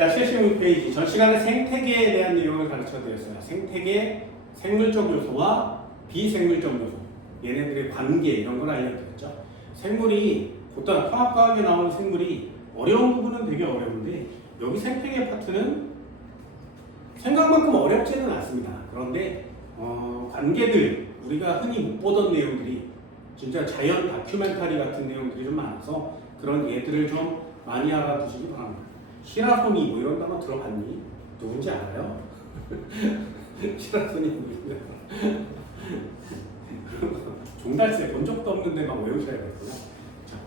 자, 76페이지. 전 시간에 생태계에 대한 내용을 가르쳐 드렸어요. 생태계, 생물적 요소와 비생물적 요소. 얘네들의 관계, 이런 걸 알려드렸죠. 생물이, 보통 화학과학에 나오는 생물이 어려운 부분은 되게 어려운데, 여기 생태계 파트는 생각만큼 어렵지는 않습니다. 그런데, 관계들, 우리가 흔히 못 보던 내용들이, 진짜 자연 다큐멘터리 같은 내용들이 좀 많아서, 그런 예들을 좀 많이 알아두시기 바랍니다. 시라소니 뭐 이런 단어 들어봤니? 누군지 알아요? 시라소니 누구냐? 종달새 본 적도 없는데 막 외우셔야겠구나. 자,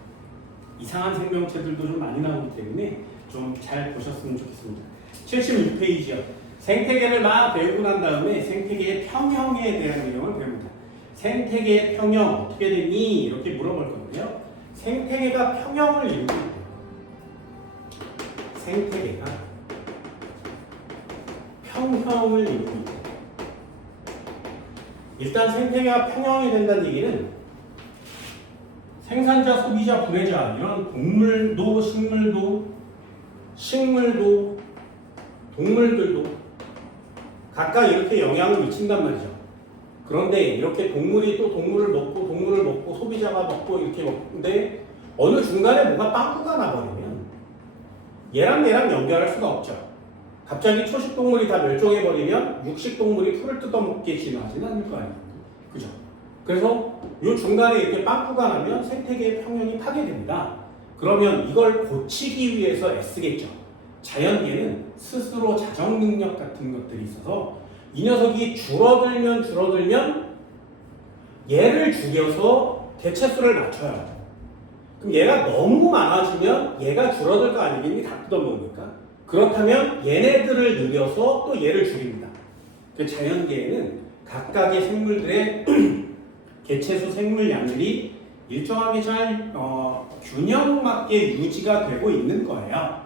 이상한 생명체들도 좀 많이 나오기 때문에 좀 잘 보셨으면 좋겠습니다. 76페이지요. 생태계를 막 배우고 난 다음에 생태계의 평형에 대한 내용을 배웁니다. 생태계의 평형 어떻게 되니? 이렇게 물어볼 건데요. 생태계가 평형을 이루고 있대요. 생태계가 평형을 이루고 있대요. 일단 생태계가 평형이 된다는 얘기는 생산자, 소비자, 분해자 이런 동물도 식물도 동물들도 각각 이렇게 영향을 미친단 말이죠. 그런데 이렇게 동물이 또 동물을 먹고 소비자가 먹고 이렇게 먹는데 어느 중간에 뭔가 빵꾸가 나버리면 얘랑 연결할 수가 없죠. 갑자기 초식동물이 다 멸종해버리면 육식동물이 풀을 뜯어먹기에 진화하지는 않을 거 아니에요. 그죠? 그래서 이 중간에 이렇게 빵꾸가 나면 생태계의 평형이 파괴됩니다. 그러면 이걸 고치기 위해서 애쓰겠죠. 자연계는 스스로 자정 능력 같은 것들이 있어서 이 녀석이 줄어들면 얘를 죽여서 개체수를 낮춰요. 그럼 얘가 너무 많아지면 얘가 줄어들 거 아니겠니? 다 뜯어먹으니까. 그렇다면 얘네들을 늘려서 또 얘를 줄입니다. 그 자연계에는 각각의 생물들의 개체수 생물량들이 일정하게 잘 균형 맞게 유지가 되고 있는 거예요.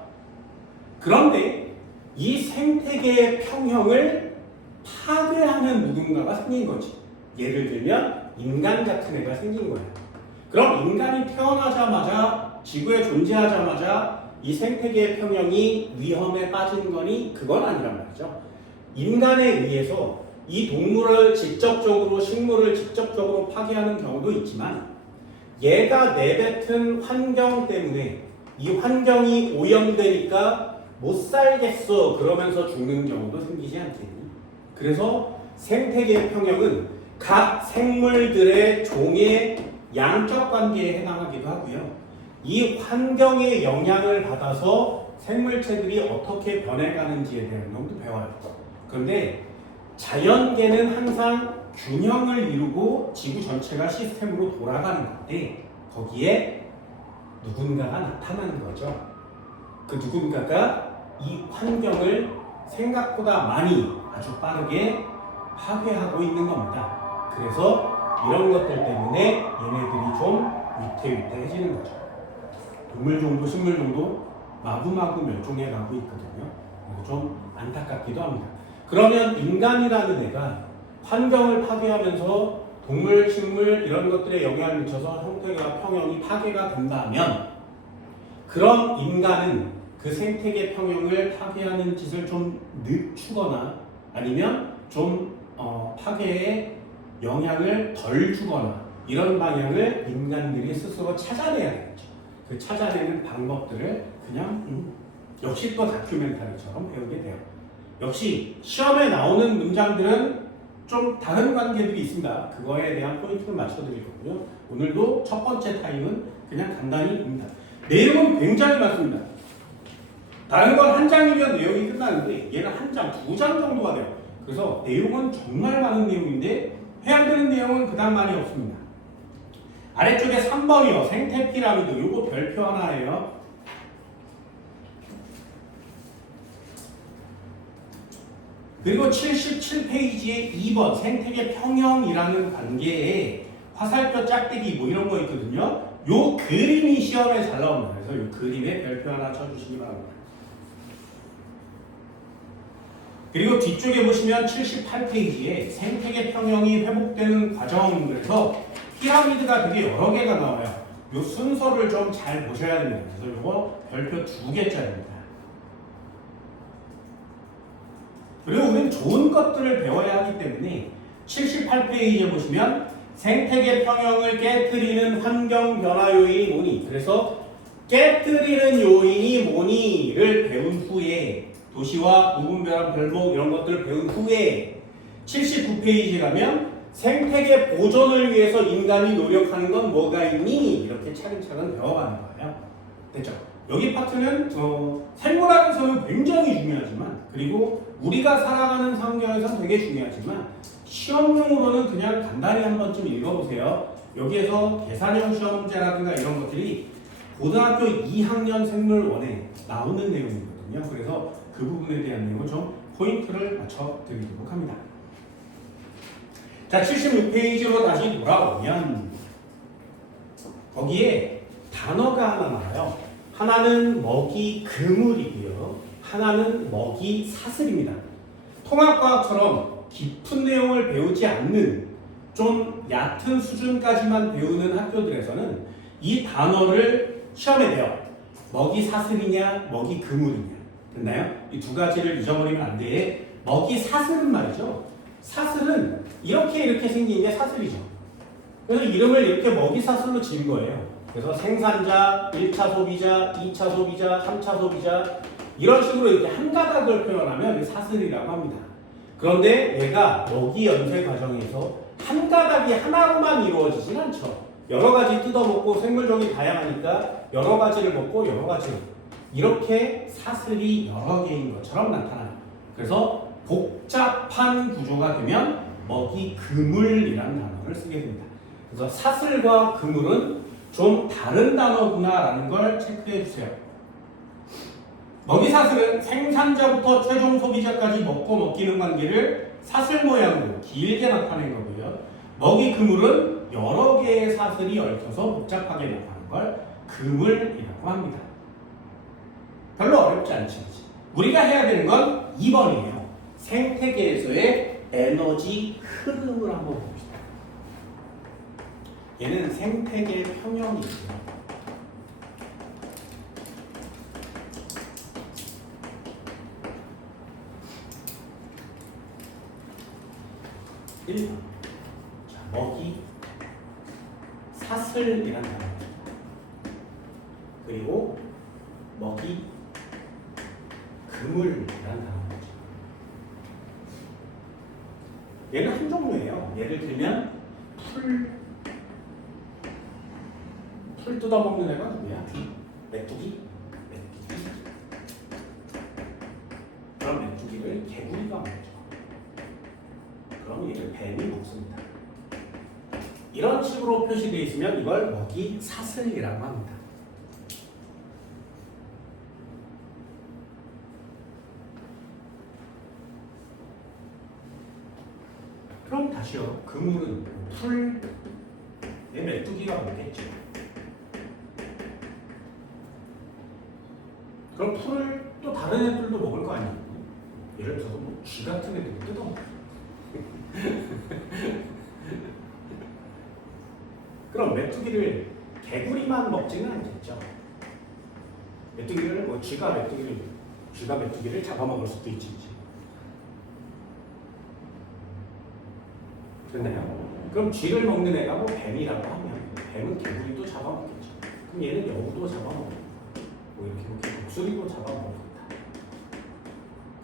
그런데 이 생태계의 평형을 파괴하는 누군가가 생긴 거지. 예를 들면 인간 같은 애가 생긴 거예요. 그럼 인간이 태어나자마자 지구에 존재하자마자 이 생태계의 평형이 위험에 빠진 거니? 그건 아니란 말이죠. 인간에 의해서 이 동물을 직접적으로 식물을 직접적으로 파괴하는 경우도 있지만 얘가 내뱉은 환경 때문에 이 환경이 오염되니까 못 살겠어 그러면서 죽는 경우도 생기지 않겠니? 그래서 생태계의 평형은 각 생물들의 종의 양적 관계에 해당하기도 하고요. 이 환경의 영향을 받아서 생물체들이 어떻게 변해가는지에 대한 것도 배워요. 그런데 자연계는 항상 균형을 이루고 지구 전체가 시스템으로 돌아가는 건데 거기에 누군가가 나타나는 거죠. 그 누군가가 이 환경을 생각보다 많이 아주 빠르게 파괴하고 있는 겁니다. 그래서 이런 것들 때문에 얘네들이 좀 위태위태해지는 거죠. 동물종도 식물종도 마구마구 멸종해가고 있거든요. 좀 안타깝기도 합니다. 그러면 인간이라는 애가 환경을 파괴하면서 동물, 식물 이런 것들에 영향을 미쳐서 생태계와 평형이 파괴가 된다면 그런 인간은 그 생태계 평형을 파괴하는 짓을 좀 늦추거나 아니면 좀 파괴에 영향을 덜 주거나 이런 방향을 인간들이 스스로 찾아내야 되겠죠. 그 찾아내는 방법들을 그냥 역시 또 다큐멘터리처럼 배우게 돼요. 역시 시험에 나오는 문장들은 좀 다른 관계들이 있습니다. 그거에 대한 포인트를 맞춰드릴 거고요. 오늘도 첫 번째 타임은 그냥 간단히 봅니다. 내용은 굉장히 많습니다. 다른 건 한 장이면 내용이 끝나는데 얘는 한 장, 두 장 정도가 돼요. 그래서 내용은 정말 많은 내용인데 해야 되는 내용은 그다음 많이 없습니다. 아래쪽에 3번이요. 생태 피라미드. 요거 별표 하나예요. 그리고 77페이지에 2번 생태계 평형이라는 관계에 화살표 짝대기 뭐 이런 거 있거든요. 요 그림이 시험에 잘 나옵니다. 그래서 요 그림에 별표 하나 쳐주시기 바랍니다. 그리고 뒤쪽에 보시면 78페이지에 생태계 평형이 회복되는 과정, 그래서 피라미드가 되게 여러 개가 나와요. 요 순서를 좀 잘 보셔야 됩니다. 그래서 요거 별표 2개짜리입니다. 그리고 우리는 좋은 것들을 배워야 하기 때문에 78페이지에 보시면 생태계 평형을 깨트리는 환경 변화 요인이 뭐니? 그래서 깨트리는 요인이 뭐니를 배운 후에 도시와 부분별한 별목 이런 것들을 배운 후에 79페이지 가면 생태계 보존을 위해서 인간이 노력하는 건 뭐가 있니? 이렇게 차근차근 배워가는 거예요. 됐죠? 여기 파트는 생물학에서는 굉장히 중요하지만 그리고 우리가 살아가는 환경에서는 되게 중요하지만 시험용으로는 그냥 간단히 한 번쯤 읽어보세요. 여기에서 계산형 시험 문제라든가 이런 것들이 고등학교 2학년 생물원에 나오는 내용이거든요. 그래서 그 부분에 대한 내용을 좀 포인트를 맞춰드리도록 합니다. 자, 76페이지로 다시 돌아오면 거기에 단어가 하나 나와요. 하나는 먹이 그물이고요. 하나는 먹이 사슬입니다. 통합과학처럼 깊은 내용을 배우지 않는 좀 얕은 수준까지만 배우는 학교들에서는 이 단어를 시험에 내요. 먹이 사슬이냐, 먹이 그물이냐. 됐나요? 이 두 가지를 잊어버리면 안 돼. 먹이 사슬은 말이죠. 사슬은 이렇게 생긴 게 사슬이죠. 그래서 이름을 이렇게 먹이 사슬로 지은 거예요. 그래서 생산자, 1차 소비자, 2차 소비자, 3차 소비자 이런 식으로 이렇게 한 가닥을 표현하면 사슬이라고 합니다. 그런데 얘가 먹이 연쇄 과정에서 한 가닥이 하나로만 이루어지진 않죠. 여러 가지 뜯어먹고 생물종이 다양하니까 여러 가지를 먹고 여러 가지를 이렇게 사슬이 여러 개인 것처럼 나타나요. 그래서 복잡한 구조가 되면 먹이 그물이라는 단어를 쓰게 됩니다. 그래서 사슬과 그물은 좀 다른 단어구나라는 걸 체크해 주세요. 먹이 사슬은 생산자부터 최종 소비자까지 먹고 먹히는 관계를 사슬 모양으로 길게 나타낸 거고요. 먹이 그물은 여러 개의 사슬이 얽혀서 복잡하게 나타나는 걸 그물이라고 합니다. 별로 어렵지 않지. 우리가 해야 되는 건 2번이에요. 생태계에서의 에너지 흐름을 한번 봅시다. 얘는 생태계 평형이고요. 1번. 자, 먹이 사슬이라는 단어. 그리고 먹이 그물이라는 단어죠. 얘는 한 종류예요. 예를 들면 풀 뜯어먹는 애가 누구야? 메뚜기? 그럼 메뚜기를 개구리가 먹죠. 그럼 얘를 뱀이 먹습니다. 이런 식으로 표시되어 있으면 이걸 먹이 사슬이라고 합니다. 그럼 다시요. 그물은 풀에 메뚜기가 먹겠죠. 그럼 풀을 또 다른 애들도 먹을 거 아니에요? 예를 들어서 뭐 쥐 같은 애들이 뜯어먹어요. 그럼 메뚜기를 개구리만 먹지는 않겠죠. 메뚜기를 뭐 쥐가 메뚜기를 잡아먹을 수도 있지. 됐나요? 그럼 쥐를 먹는 애가 뭐 뱀이라고 하면 뱀은 개구리도 잡아먹겠죠. 그럼 얘는 여우도 잡아먹고 뭐 이렇게 독수리도 잡아먹겠다.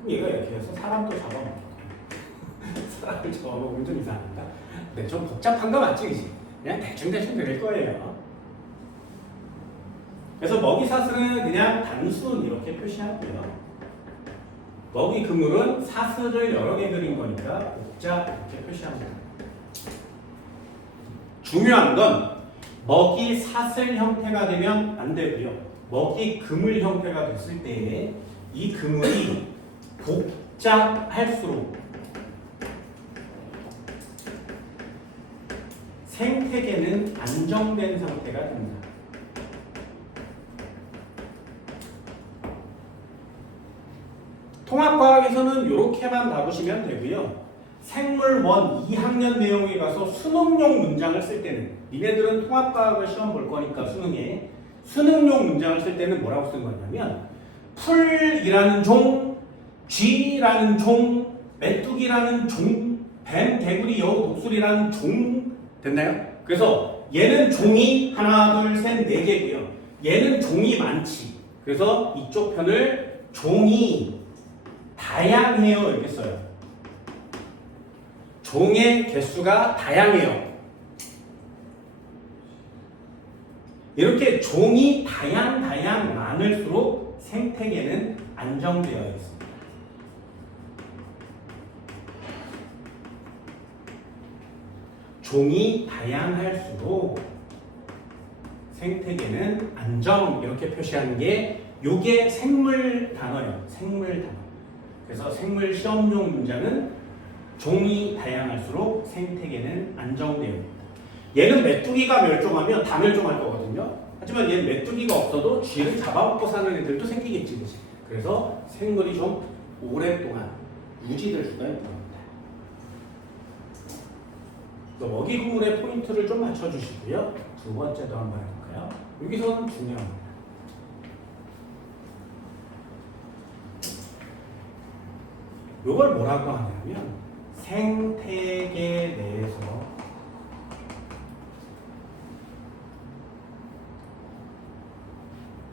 그럼 얘가 이렇게 해서 사람도 잡아먹겠다. 사람을 잡아먹으면 좀 이상한가? 근데 좀 복잡한 거 맞지, 그치? 그냥 대충 될 거예요. 그래서 먹이 사슬은 그냥 단순 이렇게 표시하고요. 먹이 그물은 사슬을 여러 개 그린 거니까 복잡 이렇게 표시합니다. 중요한 건 먹이 사슬 형태가 되면 안 되고요. 먹이 그물 형태가 됐을 때에 이 그물이 복잡할수록 생태계는 안정된 상태가 됩니다. 통합과학에서는 이렇게만 다루시면 되고요. 생물원 2학년 내용에 가서 수능용 문장을 쓸 때는 니네들은 통합과학을 시험 볼 거니까 수능에 수능용 문장을 쓸 때는 뭐라고 쓴 거냐면 풀이라는 종, 쥐라는 종, 메뚜기라는 종, 뱀, 개구리, 여우, 독수리라는 종 됐나요? 그래서 얘는 종이 하나, 둘, 셋, 네 개고요. 얘는 종이 많지. 그래서 이쪽 편을 종이 다양해요 이렇게 써요. 종의 개수가 다양해요. 이렇게 종이 다양 많을수록 생태계는 안정되어 있습니다. 종이 다양할수록 생태계는 안정 이렇게 표시하는 게 요게 생물 단어예요. 생물 단어. 그래서 생물 시험용 문장은 종이 다양할수록 생태계는 안정되어 있다. 얘는 메뚜기가 멸종하면 다 멸종할 거거든요. 하지만 얘는 메뚜기가 없어도 쥐를 잡아먹고 사는 애들도 생기겠지. 그치? 그래서 생물이 좀 오랫동안 유지될 수가 있는 겁니다. 먹이 구물의 포인트를 좀 맞춰주시고요. 두 번째도 한번 해볼까요? 여기서는 중요합니다. 이걸 뭐라고 하냐면 생태계 내에서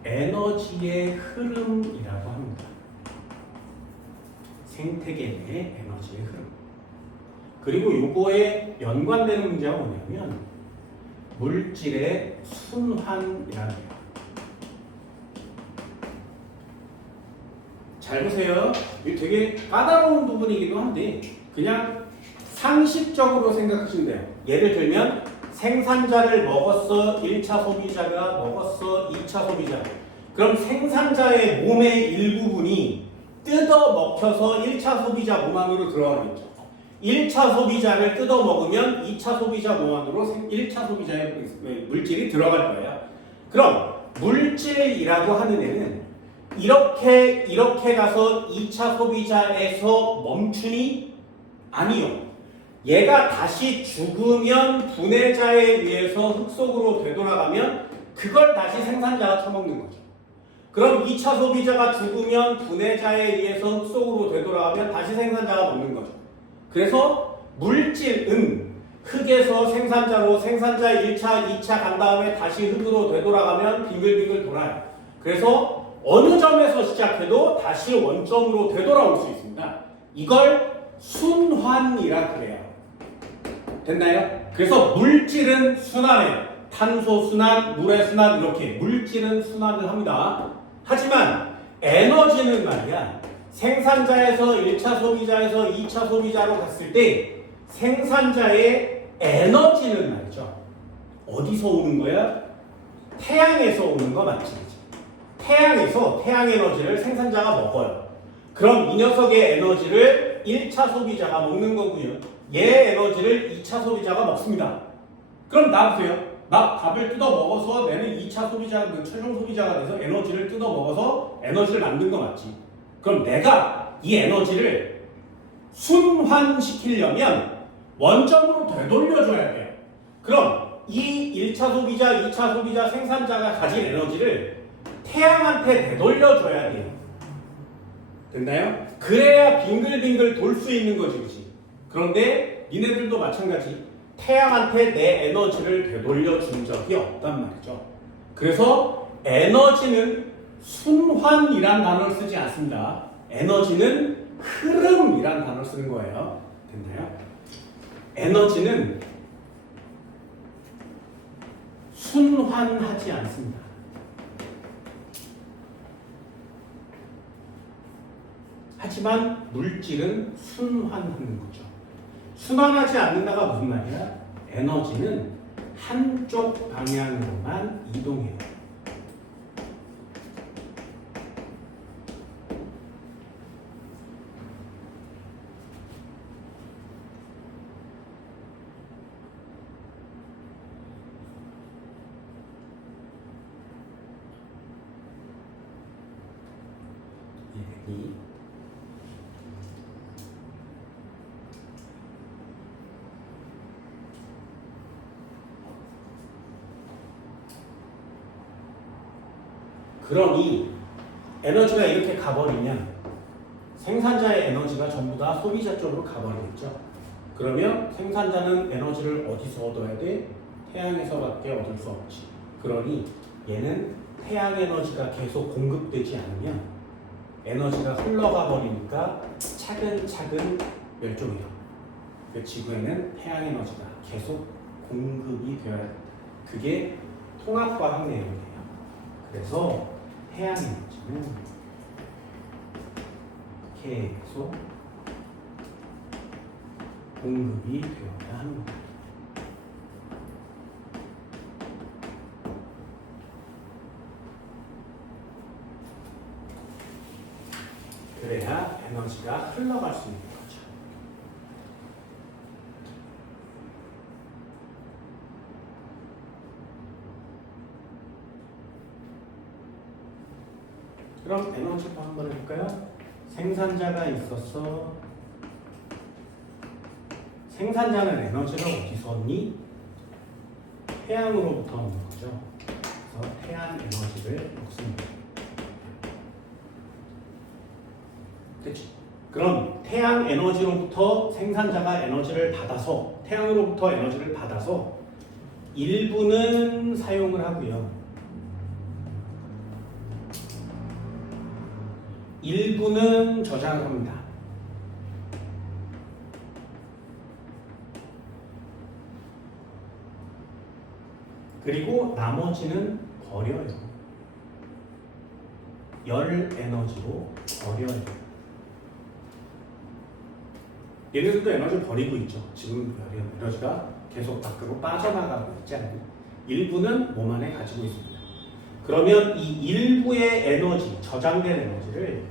에너지의 흐름이라고 합니다. 생태계 내의 에너지의 흐름. 그리고 요거에 연관되는 문제가 뭐냐면 물질의 순환이라는 거예요. 잘 보세요. 이게 되게 까다로운 부분이기도 한데 그냥 상식적으로 생각하시면 돼요. 예를 들면 생산자를 먹었어. 1차 소비자가 먹었어. 2차 소비자. 그럼 생산자의 몸의 일부분이 뜯어 먹혀서 1차 소비자 몸 안으로 들어가겠죠. 1차 소비자를 뜯어 먹으면 2차 소비자 몸 안으로 1차 소비자의 물질이 들어갈 거예요. 그럼 물질이라고 하는 애는 이렇게 가서 2차 소비자에서 멈추니? 아니요. 얘가 다시 죽으면 분해자에 의해서 흙 속으로 되돌아가면 그걸 다시 생산자가 처먹는 거죠. 그럼 2차 소비자가 죽으면 분해자에 의해서 흙 속으로 되돌아가면 다시 생산자가 먹는 거죠. 그래서 물질은 흙에서 생산자로 생산자 1차, 2차 간 다음에 다시 흙으로 되돌아가면 빙글빙글 돌아요. 그래서 어느 점에서 시작해도 다시 원점으로 되돌아올 수 있습니다. 이걸 순환이라 그래요. 됐나요? 그래서 물질은 순환해요. 탄소 순환, 물의 순환 이렇게 물질은 순환을 합니다. 하지만 에너지는 말이야. 생산자에서 1차 소비자에서 2차 소비자로 갔을 때 생산자의 에너지는 말이죠. 어디서 오는 거야? 태양에서 오는 거 맞지? 태양에서 태양 에너지를 생산자가 먹어요. 그럼 이 녀석의 에너지를 1차 소비자가 먹는 거고요. 얘 에너지를 2차 소비자가 먹습니다. 그럼 나보세요. 막 밥을 뜯어 먹어서 내는 2차 소비자, 최종 소비자가 돼서 에너지를 뜯어 먹어서 에너지를 만든 거 맞지? 그럼 내가 이 에너지를 순환시키려면 원점으로 되돌려줘야 돼요. 그럼 이 1차 소비자, 2차 소비자 생산자가 가진 에너지를 태양한테 되돌려줘야 돼요. 됐나요? 그래야 빙글빙글 돌 수 있는 거지, 그치? 그런데 니네들도 마찬가지. 태양한테 내 에너지를 되돌려 준 적이 없단 말이죠. 그래서 에너지는 순환이란 단어를 쓰지 않습니다. 에너지는 흐름이란 단어를 쓰는 거예요. 됐나요? 에너지는 순환하지 않습니다. 하지만 물질은 순환하는 거죠. 순환하지 않는다가 무슨 말이야? 에너지는 한쪽 방향으로만 이동해요. 이 그러니 에너지가 이렇게 가버리면 생산자의 에너지가 전부 다 소비자 쪽으로 가버리겠죠. 그러면 생산자는 에너지를 어디서 얻어야 돼? 태양에서밖에 얻을 수 없지. 그러니 얘는 태양 에너지가 계속 공급되지 않으면 에너지가 흘러가 버리니까 차근차근 멸종해요. 그 지구에는 태양 에너지가 계속 공급이 되어야 돼. 그게 통합과학 내용이에요. 그래서 태양 에너지는 계속 공급이 되어야 합니다. 그래야 에너지가 흘러갈 수 있는 거죠. 그럼 에너지도 한번 해볼까요? 생산자가 있어서 생산자는 에너지를 어디서 얻니? 태양으로부터 얻는 거죠. 그래서 태양 에너지를 먹습니다. 그렇지? 그럼 태양 에너지로부터 생산자가 에너지를 받아서 태양으로부터 에너지를 받아서 일부는 사용을 하고요. 일부는 저장을 합니다. 그리고 나머지는 버려요. 열 에너지로 버려요. 얘네들도 에너지 버리고 있죠. 지금 에너지가 계속 밖으로 빠져나가고 있지 않나요? 일부는 몸 안에 가지고 있습니다. 그러면 이 일부의 에너지, 저장된 에너지를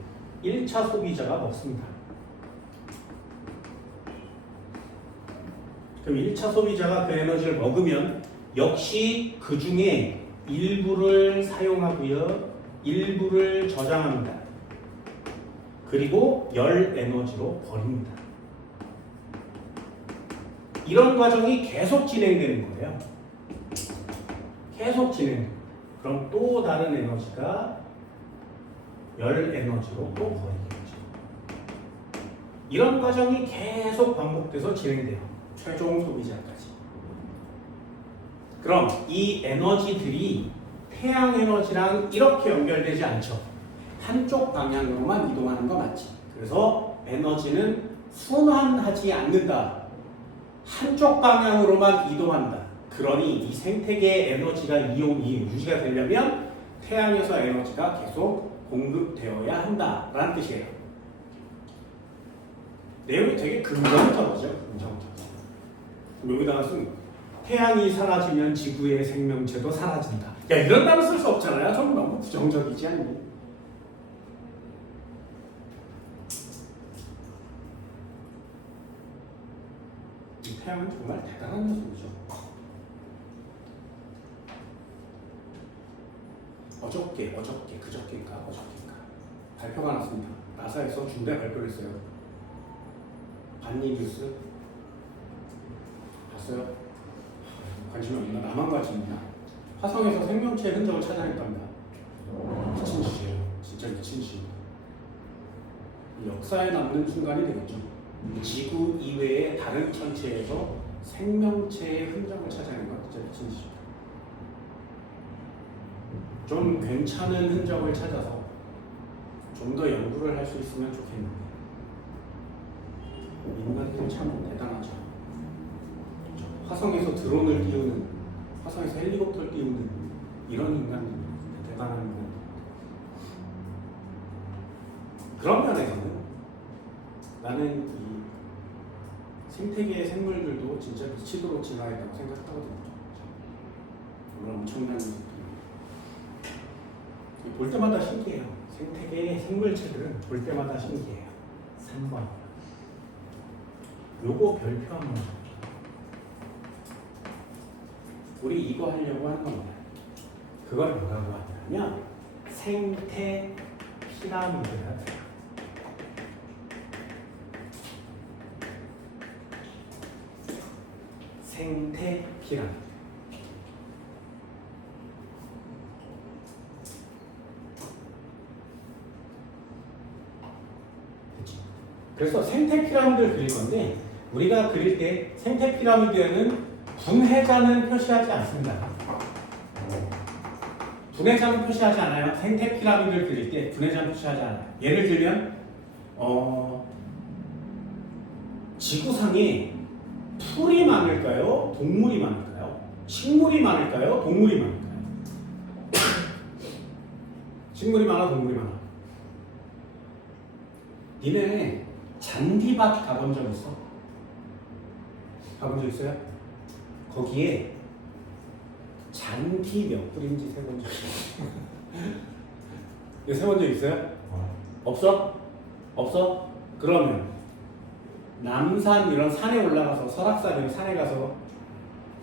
1차 소비자가 먹습니다. 그럼 1차 소비자가 그 에너지를 먹으면 역시 그 중에 일부를 사용하고요. 일부를 저장합니다. 그리고 열 에너지로 버립니다. 이런 과정이 계속 진행되는 거예요. 계속 진행됩니다. 그럼 또 다른 에너지가 열 에너지로 또 버리겠죠. 이런 과정이 계속 반복돼서 진행돼요. 최종 소비자까지. 그럼 이 에너지들이 태양 에너지랑 이렇게 연결되지 않죠. 한쪽 방향으로만 이동하는 거 맞지? 그래서 에너지는 순환하지 않는다. 한쪽 방향으로만 이동한다. 그러니 이 생태계의 에너지가 유지가 되려면 태양에서 에너지가 계속 공급되어야 한다라는 뜻이에요. 내용이 되게 긍정적이죠. 여기다가 쓴 태양이 사라지면 지구의 생명체도 사라진다. 야, 이런 단어 쓸 수 없잖아요. 좀 너무 부정적이지 않니? 이 태양은 정말 대단한 녀석이죠. 그저께인가 발표가 났습니다. 나사에서 중대 발표를 했어요. 봤니 뉴스? 봤어요? 관심이 없나? 나만 관심 있나? 화성에서 생명체의 흔적을 찾아냈답니다. 미친 짓이에요. 진짜 미친 짓. 역사에 남는 순간이 되겠죠. 지구 이외의 다른 천체에서 생명체의 흔적을 찾아내는 건 진짜 미친 짓입니다. 좀 괜찮은 흔적을 찾아서 좀 더 연구를 할 수 있으면 좋겠는데 인간들이 참 대단하죠. 화성에서 드론을 띄우는, 화성에서 헬리콥터를 띄우는 이런 인간들, 대단한 인간들. 그런 면에서는 나는 이 생태계의 생물들도 진짜 미치도록 진화했다고 생각하거든요. 정말 엄청난 일입니다. 볼 때마다 신기해요. 생태계의 생물체들은 볼 때마다 신기해요. 3번. 요거 별표 한번 줘. 우리 이거 하려고 하는 건 뭐야? 그걸 뭐라고 하냐면 생태 피라미드라. 생태 피라미드. 그래서 생태 피라미드를 그릴 건데 우리가 그릴 때 생태 피라미드에는 분해자는 표시하지 않습니다. 분해자는 표시하지 않아요. 생태 피라미드를 그릴 때 분해자는 표시하지 않아요. 예를 들면 지구상에 풀이 많을까요? 동물이 많을까요? 식물이 많을까요? 동물이 많을까요? 식물이 많아, 동물이 많아. 니네 잔디밭 가본 적 있어? 가본 적 있어요? 거기에 잔디 몇 뿌린지 세본 적 있어요? 이거 세본 적 있어요? 없어? 없어? 그러면 남산 이런 산에 올라가서 설악산 이런 산에 가서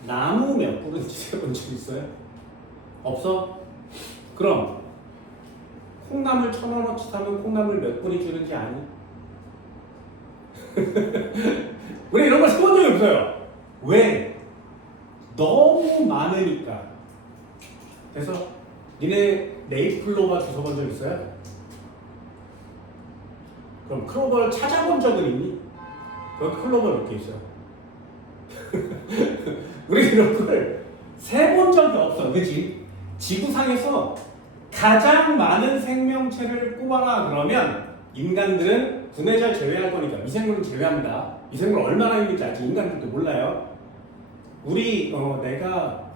나무 몇 뿌린지 세본 적 있어요? 없어? 그럼 콩나물 1,000원어치 사면 콩나물 몇 뿌리 주는지 아니? 우리 이런 걸 써본 적이 없어요. 왜? 너무 많으니까. 그래서 니네 네잎클로버 주워본 적 있어요? 그럼 클로버를 찾아본 적은 있니? 거기 클로버 몇 개 있어요? 우리 이런 걸 세본 적이 없어. 그치? 지구상에서 가장 많은 생명체를 꼽아라 그러면 인간들은 분해자를 제외할 거니까 미생물은 제외합니다. 미생물 얼마나 있는지 아직 인간들도 몰라요. 우리 내가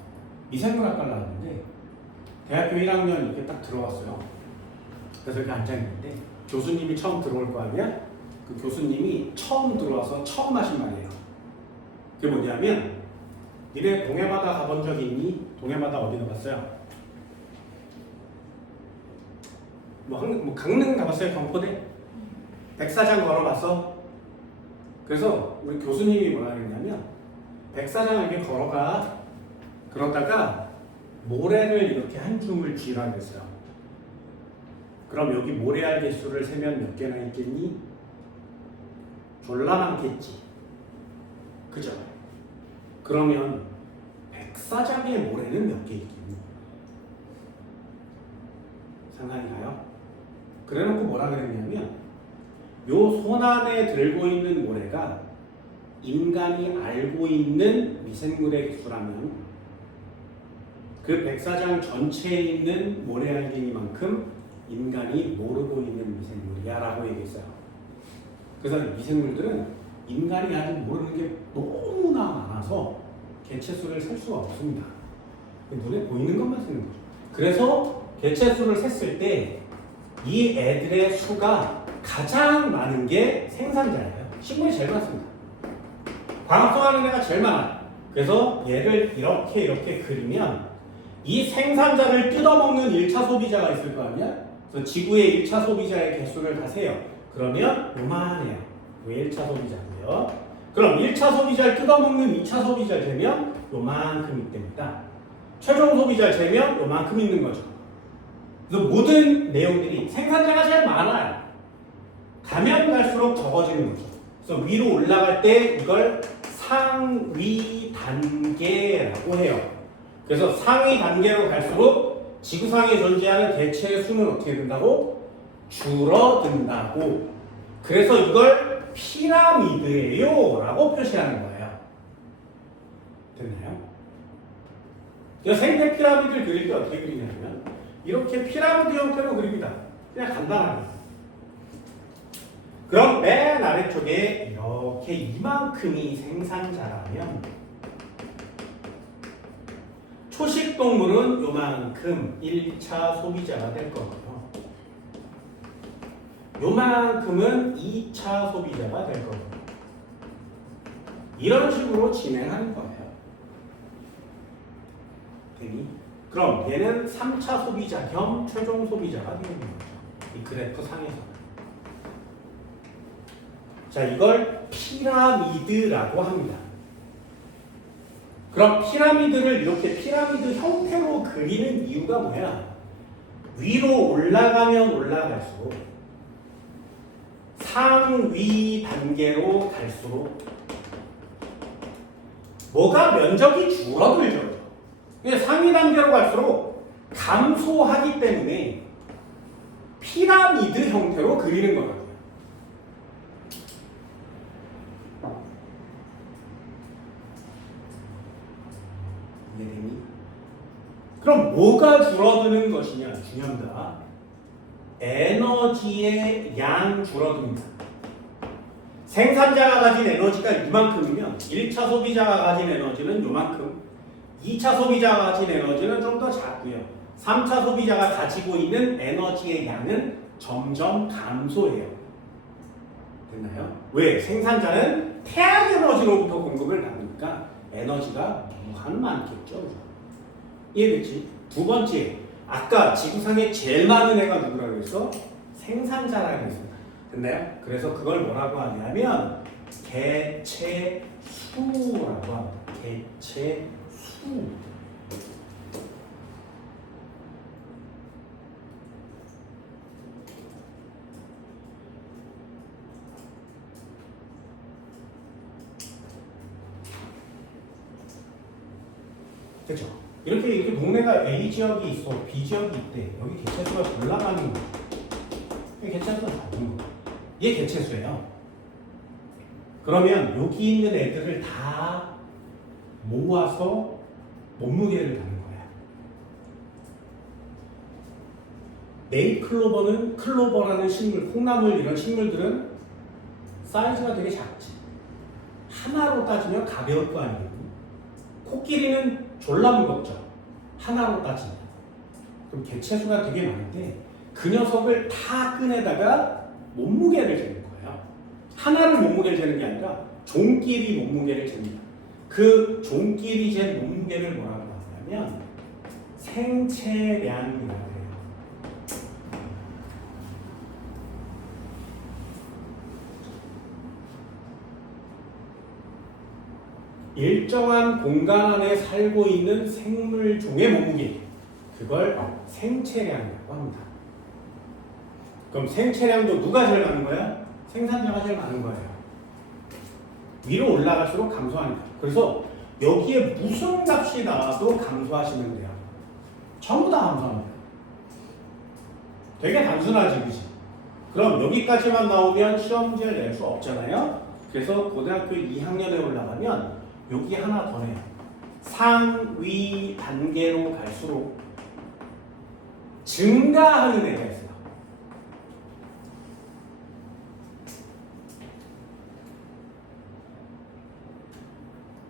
미생물학과를 나왔는데 대학교 1학년 이렇게 딱 들어왔어요. 그래서 이렇게 앉아있는데 교수님이 처음 들어올 거 아니야? 그 교수님이 처음 들어와서 처음 하신 말이에요. 그게 뭐냐면 니네 동해바다 가본 적 있니? 동해바다 어디 가봤어요? 뭐 강릉 가봤어요? 경포대? 백사장 걸어봤어? 그래서 우리 교수님이 뭐라 그랬냐면 백사장을 이렇게 걸어가 그러다가 모래를 이렇게 한 줌을 쥐라 그랬어요. 그럼 여기 모래알 개수를 세면 몇 개나 있겠니? 졸라 많겠지. 그죠? 그러면 백사장의 모래는 몇 개 있겠니? 상상이 가요? 그래놓고 뭐라 그랬냐면 요 손 안에 들고 있는 모래가 인간이 알고 있는 미생물의 개수라면 그 백사장 전체에 있는 모래알갱이만큼 인간이 모르고 있는 미생물이야 라고 얘기했어요. 그래서 미생물들은 인간이 아직 모르는 게 너무나 많아서 개체수를 셀 수가 없습니다. 눈에 보이는 것만 세는 거죠. 그래서 개체수를 셌을 때 이 애들의 수가 가장 많은 게 생산자예요. 식물이 제일 많습니다. 광합성하는 애가 제일 많아요. 그래서 얘를 이렇게 그리면 이 생산자를 뜯어먹는 1차 소비자가 있을 거 아니야? 그래서 지구의 1차 소비자의 개수를 다 세요. 그러면 요만해요. 왜 1차 소비자고요? 그럼 1차 소비자를 뜯어먹는 2차 소비자를 재면 요만큼 있답니다. 최종 소비자를 재면 요만큼 있는 거죠. 그래서 모든 내용들이 생산자가 제일 많아요. 가면 갈수록 적어지는 거죠. 그래서 위로 올라갈 때 이걸 상위 단계라고 해요. 그래서 상위 단계로 갈수록 지구상에 존재하는 개체의 수는 어떻게 된다고? 줄어든다고. 그래서 이걸 피라미드예요 라고 표시하는 거예요. 됐나요? 생태 피라미드를 그릴 때 어떻게 그리냐면 이렇게 피라미드 형태로 그립니다. 그냥 간단하게. 그럼 맨 아래쪽에 이렇게 이만큼이 생산자라면 초식동물은 요만큼 1차 소비자가 될 거고요. 요만큼은 2차 소비자가 될 거고요. 이런 식으로 진행하는 거예요. 되니? 그럼 얘는 3차 소비자 겸 최종 소비자가 되는 거죠. 이 그래프 상에서. 자, 이걸 피라미드라고 합니다. 그럼 피라미드를 이렇게 피라미드 형태로 그리는 이유가 뭐야? 위로 올라가면 올라갈수록 상위 단계로 갈수록 뭐가 면적이 줄어들죠. 상위 단계로 갈수록 감소하기 때문에 피라미드 형태로 그리는 거거든요. 뭐가 줄어드는 것이냐 중요합니다. 에너지의 양 줄어듭니다. 생산자가 가진 에너지가 이만큼이면 1차 소비자가 가진 에너지는 요만큼, 2차 소비자가 가진 에너지는 좀 더 작고요. 3차 소비자가 가지고 있는 에너지의 양은 점점 감소해요. 됐나요? 왜? 생산자는 태양 에너지로부터 공급을 받으니까 에너지가 무한 많겠죠. 이해됐지? 두 번째, 아까 지구상에 제일 많은 애가 누구라고 했어? 생산자라고 했습니다. 됐나요? 그래서 그걸 뭐라고 하냐면 개체수라고 합니다. 개체수. 그렇죠? 이렇게 동네가 A 지역이 있어, B 지역이 있대. 여기 개체수가 올라가는 거야. 여기 개체수가 작은 거야. 이게 개체수예요. 그러면 여기 있는 애들을 다 모아서 몸무게를 다는 거야. 네잎클로버는 클로버라는 식물, 콩나물 이런 식물들은 사이즈가 되게 작지. 하나로 따지면 가벼울 거 아니에요. 코끼리는 졸라 무겁죠. 하나로 따지면. 그럼 개체수가 되게 많은데 그 녀석을 다 꺼내다가 몸무게를 재는 거예요. 하나를 몸무게를 재는 게 아니라 종끼리 몸무게를 잽니다. 그 종끼리 잰 몸무게를 뭐라고 하냐면 생체량이라고 해요. 일정한 공간 안에 살고 있는 생물종의 몸무게, 그걸 생체량이라고 합니다. 그럼 생체량도 누가 제일 많은 거야? 생산자가 제일 많은 거예요. 위로 올라갈수록 감소하니까. 그래서 여기에 무슨 값이 나와도 감소하시면 돼요. 전부 다 감소합니다. 되게 단순하지, 그치? 그럼 여기까지만 나오면 시험지를 낼 수 없잖아요. 그래서 고등학교 2학년에 올라가면 여기 하나 더 내요. 상위 단계로 갈수록 증가하는 애가 있어요.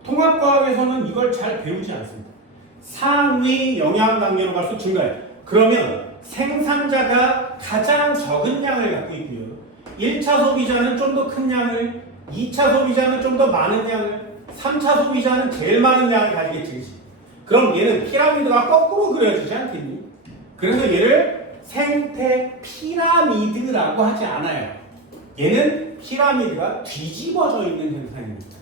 통합과학에서는 이걸 잘 배우지 않습니다. 상위 영양 단계로 갈수록 증가해요. 그러면 생산자가 가장 적은 양을 갖고 있고요. 1차 소비자는 좀 더 큰 양을, 2차 소비자는 좀 더 많은 양을, 3차 소비자는 제일 많은 양을 가지겠지, 그치? 그럼 얘는 피라미드가 거꾸로 그려지지 않겠니? 그래서 얘를 생태 피라미드라고 하지 않아요. 얘는 피라미드가 뒤집어져 있는 현상입니다.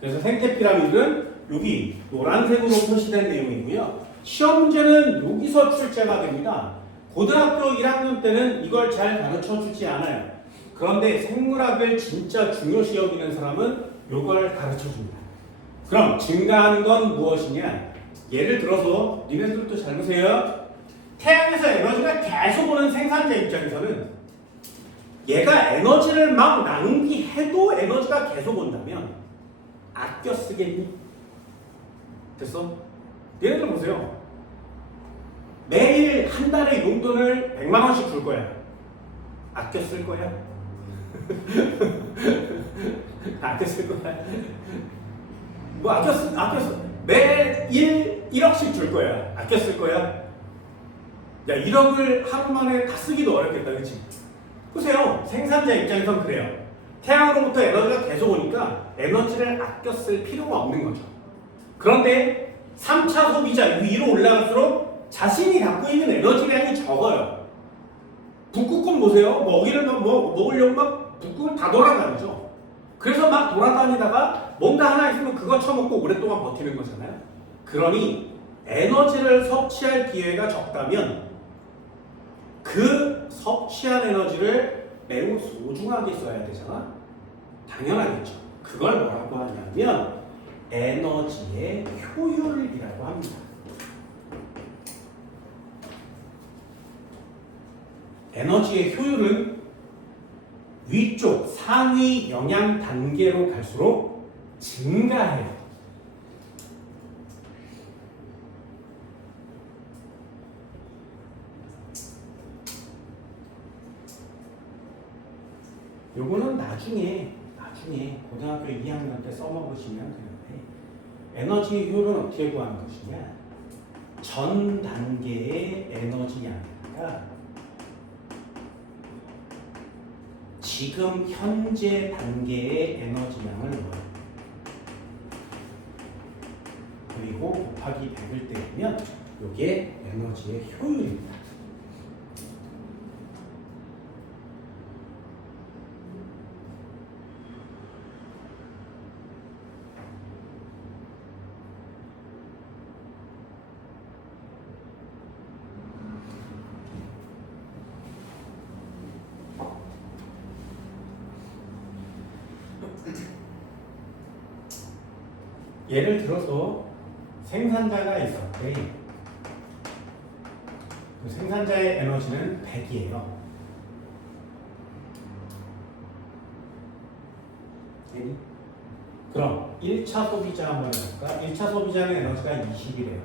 그래서 생태 피라미드는 여기 노란색으로 표시된 내용이고요. 시험 문제는 여기서 출제가 됩니다. 고등학교 1학년 때는 이걸 잘 가르쳐 주지 않아요. 그런데 생물학을 진짜 중요시 여기는 사람은 이걸 가르쳐 줍니다. 그럼 증가하는 건 무엇이냐? 예를 들어서 니네들도 잘 보세요. 태양에서 에너지가 계속 오는 생산자 입장에서는 얘가 에너지를 막 낭비해도 에너지가 계속 온다면 아껴 쓰겠니? 됐어? 얘네들 보세요. 매일 한 달에 용돈을 100만 원씩 줄 거야. 아껴 쓸 거야? 아껴 쓸 거야? 뭐 아껴 쓰 매일 1억씩 줄 거야. 아껴 쓸 거야? 야, 1억을 하루 만에 다 쓰기도 어렵겠다, 그치? 보세요. 생산자 입장에선 그래요. 태양으로부터 에너지가 계속 오니까 에너지를 아껴 쓸 필요가 없는 거죠. 그런데 3차 소비자 위로 올라갈수록 자신이 갖고 있는 에너지량이 적어요. 북극곰 보세요. 먹이를 먹으려고 막 북극을 다 돌아다니죠. 그래서 막 돌아다니다가 뭔가 하나 있으면 그거 처먹고 오랫동안 버티는 거잖아요. 그러니 에너지를 섭취할 기회가 적다면 그 섭취한 에너지를 매우 소중하게 써야 되잖아. 당연하겠죠. 그걸 뭐라고 하냐면 에너지의 효율이라고 합니다. 에너지의 효율은 위쪽 상위 영양 단계로 갈수록 증가해요. 요거는 나중에 고등학교 2학년 때 써먹으시면 되는데 에너지 효율은 어떻게 구하는 것이냐? 전 단계의 에너지 양에다가 지금 현재 단계의 에너지 양을 넣어요. 그리고 곱하기 100을 때리면 이게 에너지의 효율입니다. 예를 들어서 생산자가 있었대. 그 생산자의 에너지는 100이에요. 그럼 1차 소비자 한번 해볼까? 1차 소비자는 에너지가 20이래요.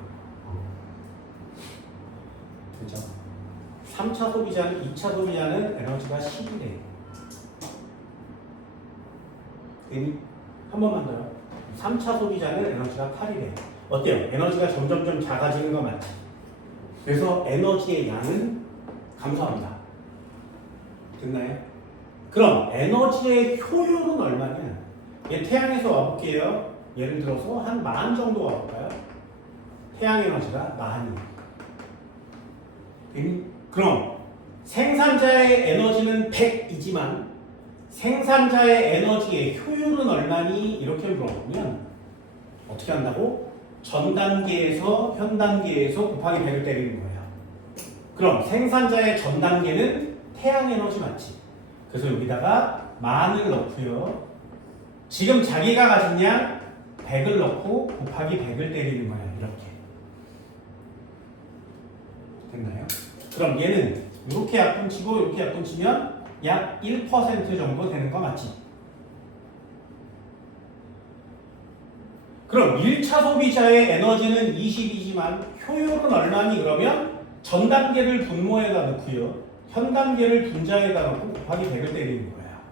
그죠? 3차 소비자는, 2차 소비자는 에너지가 10이래요. 한 번만 더요. 3차 소비자는 에너지가 8이래요. 어때요? 에너지가 점점점 작아지는 거 맞지? 그래서 에너지의 양은 감소합니다. 됐나요? 그럼 에너지의 효율은 얼마냐? 얘 태양에서 와볼게요. 예를 들어서 한 10,000 정도 와볼까요? 태양 에너지가 10,000이에요. 그럼 생산자의 에너지는 100이지만 생산자의 에너지의 효율은 얼마니? 이렇게 물어보면 어떻게 한다고? 전 단계에서 현 단계에서 곱하기 100을 때리는 거예요. 그럼 생산자의 전 단계는 태양 에너지 맞지? 그래서 여기다가 10,000을 넣고요. 지금 자기가 가진 양 100을 넣고 곱하기 100을 때리는 거야. 이렇게. 됐나요? 그럼 얘는 이렇게 약분치고 이렇게 약분치면 약 1% 정도 되는 거 맞지? 그럼 1차 소비자의 에너지는 20이지만 효율은 얼마니? 그러면 전 단계를 분모에다 넣고요. 현 단계를 분자에다 넣고 곱하기 100을 때리는 거야.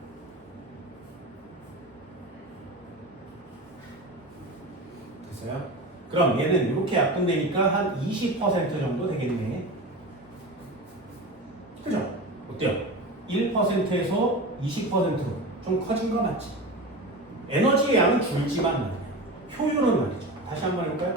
됐어요? 그럼 얘는 이렇게 약분되니까 한 20% 정도 되겠네. 그죠? 어때요? 1%에서 20%로 좀 커진 거 맞지? 에너지의 양은 줄지만 말이야. 효율은 말이죠. 다시 한번 해볼까요?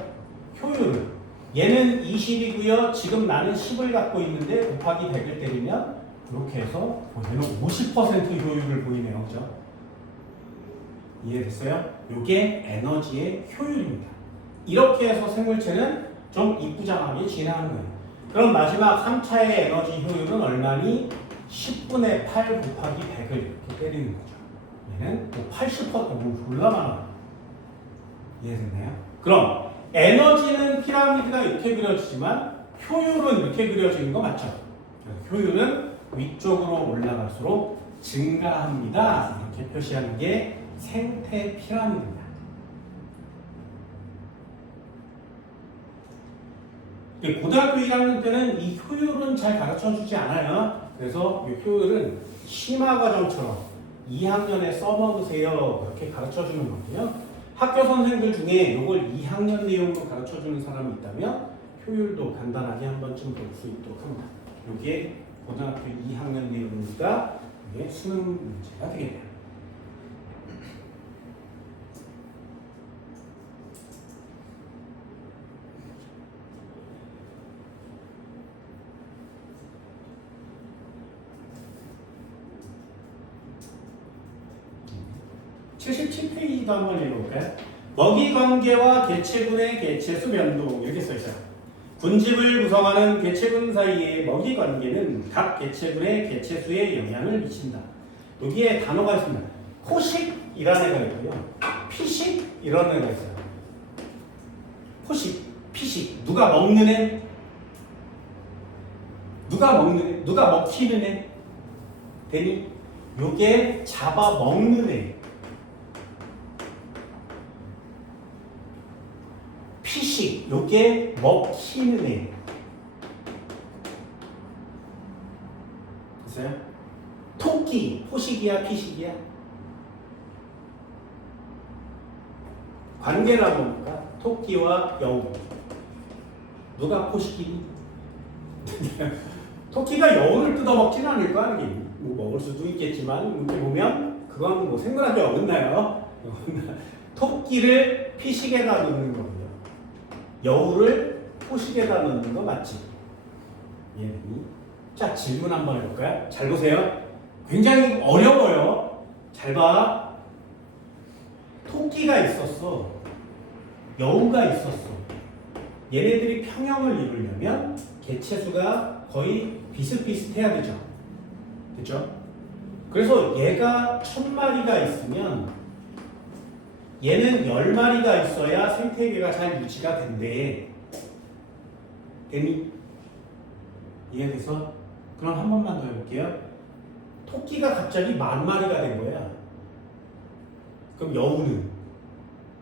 효율은 얘는 20이고요. 지금 나는 10을 갖고 있는데 곱하기 100을 때리면 이렇게 해서 얘는 50% 효율을 보이네요. 그죠? 이해됐어요? 이게 에너지의 효율입니다. 이렇게 해서 생물체는 좀 이쁘장하게 진화하는 거예요. 그럼 마지막 3차의 에너지 효율은 얼마니? 10분의 8 곱하기 100을 이렇게 때리는 거죠. 얘는 80% 졸라 많아. 이해됐나요? 그럼 에너지는 피라미드가 이렇게 그려지지만 효율은 이렇게 그려지는 거 맞죠? 효율은 위쪽으로 올라갈수록 증가합니다. 이렇게 표시하는 게 생태 피라미드입니다. 고등학교 1학년 때는 이 효율은 잘 가르쳐주지 않아요. 그래서 이 효율은 심화과정처럼 2학년에 써먹으세요. 이렇게 가르쳐주는 거고요. 학교 선생들 중에 이걸 2학년 내용으로 가르쳐주는 사람이 있다면 효율도 간단하게 한 번쯤 볼 수 있도록 합니다. 이게 고등학교 2학년 내용이니까 이게 수능 문제가 되겠네요. (77페이지도) 한번 읽어볼까요? 먹이 관계와 개체군의 개체수 변동 이렇게 써있어요. 군집을 구성하는 개체군 사이의 먹이 관계는 각 개체군의 개체수에 영향을 미친다. 여기에 단어가 있습니다. 포식이라는 애가 있고요. 피식이라는 애가 있어요. 포식, 피식. 누가 먹는 애? 누가 먹는 애? 누가 먹히는 애? 되니? 요게 잡아먹는 애. 피식, 요게 먹히는 애. 됐어요? 토끼, 포식이야, 피식이야? 관계라 보니까 토끼와 여우. 누가 포식이니? 토끼가 여우를 뜯어먹진 않을 거 아니겠니? 뭐 먹을 수도 있겠지만 이렇게 보면 그건 뭐 생각하기 어긋나요. 토끼를 피식에다 넣는 거고요. 여우를 포식에다 넣는 거 맞지? 이해되니? 자, 질문 한번 해볼까요? 잘 보세요. 굉장히 어려워요. 잘 봐. 토끼가 있었어. 여우가 있었어. 얘네들이 평형을 이루려면 개체수가 거의 비슷비슷해야 되죠. 그죠? 그래서 얘가 1000마리가 있으면 얘는 10마리가 있어야 생태계가 잘 유지가 된대. 되니? 이해돼서? 그럼 한 번만 더 해볼게요. 토끼가 갑자기 10,000마리가 된 거야. 그럼 여우는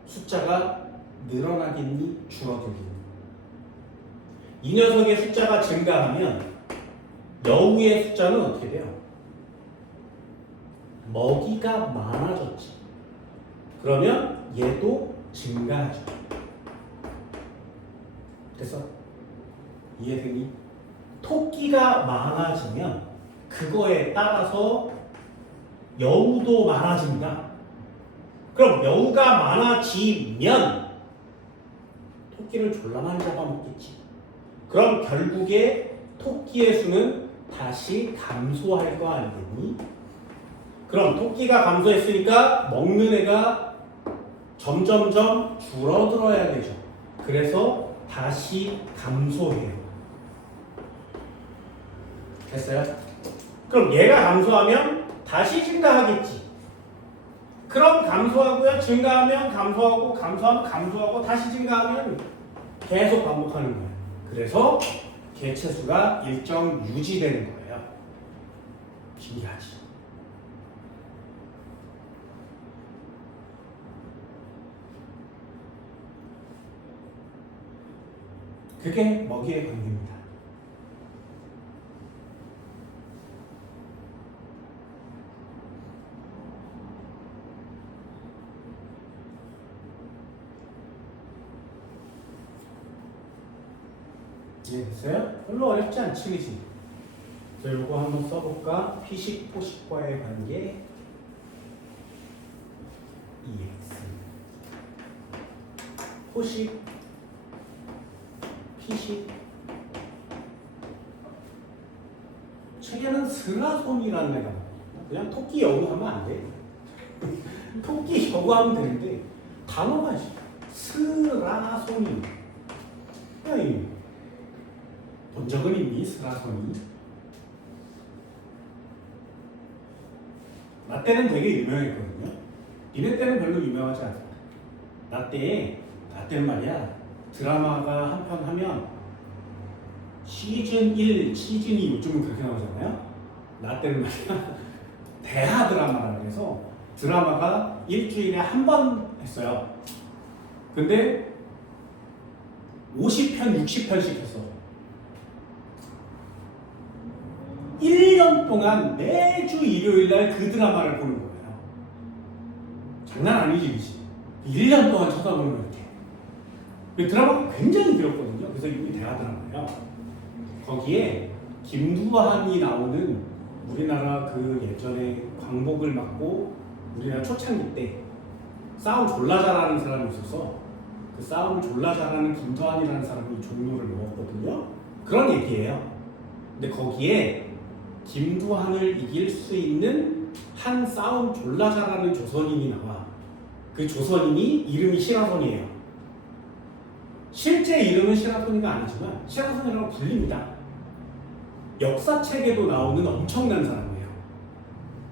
숫자가 늘어나겠니? 줄어들겠니? 이 녀석의 숫자가 증가하면 여우의 숫자는 어떻게 돼요? 먹이가 많아졌지. 그러면 얘도 증가하죠. 됐어? 이해되니? 토끼가 많아지면 그거에 따라서 여우도 많아진다. 그럼 여우가 많아지면 토끼를 졸라 많이 잡아먹겠지. 그럼 결국에 토끼의 수는 다시 감소할 거 아니겠니? 그럼 토끼가 감소했으니까 먹는 애가 점점점 줄어들어야 되죠. 그래서 다시 감소해요. 됐어요? 그럼 얘가 감소하면 다시 증가하겠지. 그럼 감소하고요. 증가하면 감소하고 감소하면 감소하고 다시 증가하면 계속 반복하는 거예요. 그래서 개체수가 일정 유지되는 거예요. 신기하지? 그게 먹이의 관계입니다. 이해됐어요? 별로 어렵지 않지, 그치? 그래서 이거 한번 써볼까? 피식, 포식과의 관계 EX 포식, 피식 책에는 스라손이라는 애가 그냥 토끼 여우 하면 안 돼. 토끼 여우 하면 되는데 단어가 스라손이 본 적은 있니? 스라손이? 나 때는 되게 유명했거든요. 니네 때는 별로 유명하지 않았다. 나 때는 말이야 드라마가 한 편 하면 시즌 1, 시즌 2 요즘은 그렇게 나오잖아요. 나 때는 말이야 대하 드라마라 그래서 드라마가 일주일에 한 번 했어요. 근데 50편, 60편씩 했어. 1년 동안 매주 일요일날 그 드라마를 보는 거예요. 장난 아니지, 그치? 1년 동안 쳐다보는 거 이렇게. 그 드라마가 굉장히 길었거든요. 그래서 이게 대하 드라마예요. 거기에 김두한이 나오는 우리나라 그 예전에 광복을 맞고 우리나라 초창기 때 싸움 졸라 잘하는 사람이 있어서 그 싸움을 졸라 잘하는 김두한이라는 사람이 종로를 먹었거든요. 그런 얘기예요. 근데 거기에 김두한을 이길 수 있는 한 싸움 졸라 잘하는 조선인이 나와. 그 조선인이 이름이 시라손이에요. 실제 이름은 시라손이가 아니지만 시라손이라고 불립니다. 역사책에도 나오는 엄청난 사람이에요.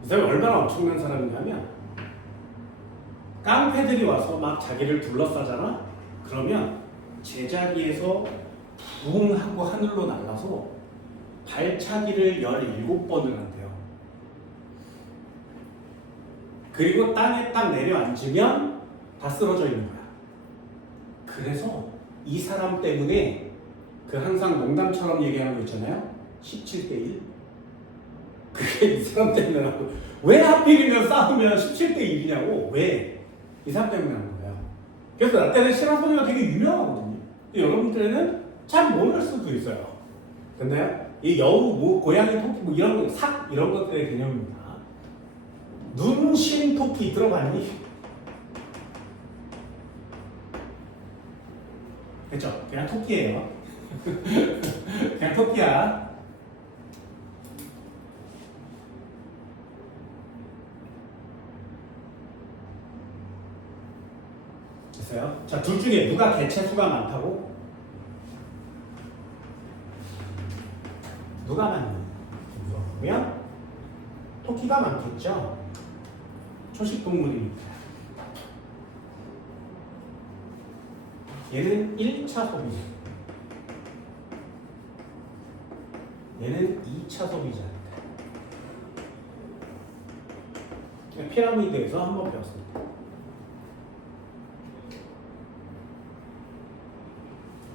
이 사람이 얼마나 엄청난 사람이냐면 깡패들이 와서 막 자기를 둘러싸잖아? 그러면 제자리에서 붕 하고 하늘로 날아서 발차기를 17번을 한대요. 그리고 땅에 딱 내려앉으면 다 쓰러져 있는 거야. 그래서 이 사람 때문에 그 항상 농담처럼 얘기하는 거 있잖아요. 17대 1. 그게 이 사람 때문에 하고 왜 하필이면 싸우면 17대 1이냐고 왜? 이 사람 때문에 하는 거야. 그래서 나 때는 실화 소리가 되게 유명하거든요. 여러분들은 잘 모를 수도 있어요. 됐나요? 이 여우, 뭐 고양이, 토끼, 뭐 이런 거, 삭 이런 것들의 개념입니다. 눈신 토끼 들어봤니? 그렇죠? 그냥 토끼예요. 그냥 토끼야. 됐어요? 자, 둘 중에 누가 개체수가 많다고? 누가 많니? 그러면 토끼가 많겠죠? 초식동물이니까. 얘는 1차 소비자. 얘는 2차 소비자입니다. 피라미드에서 한번 배웠습니다.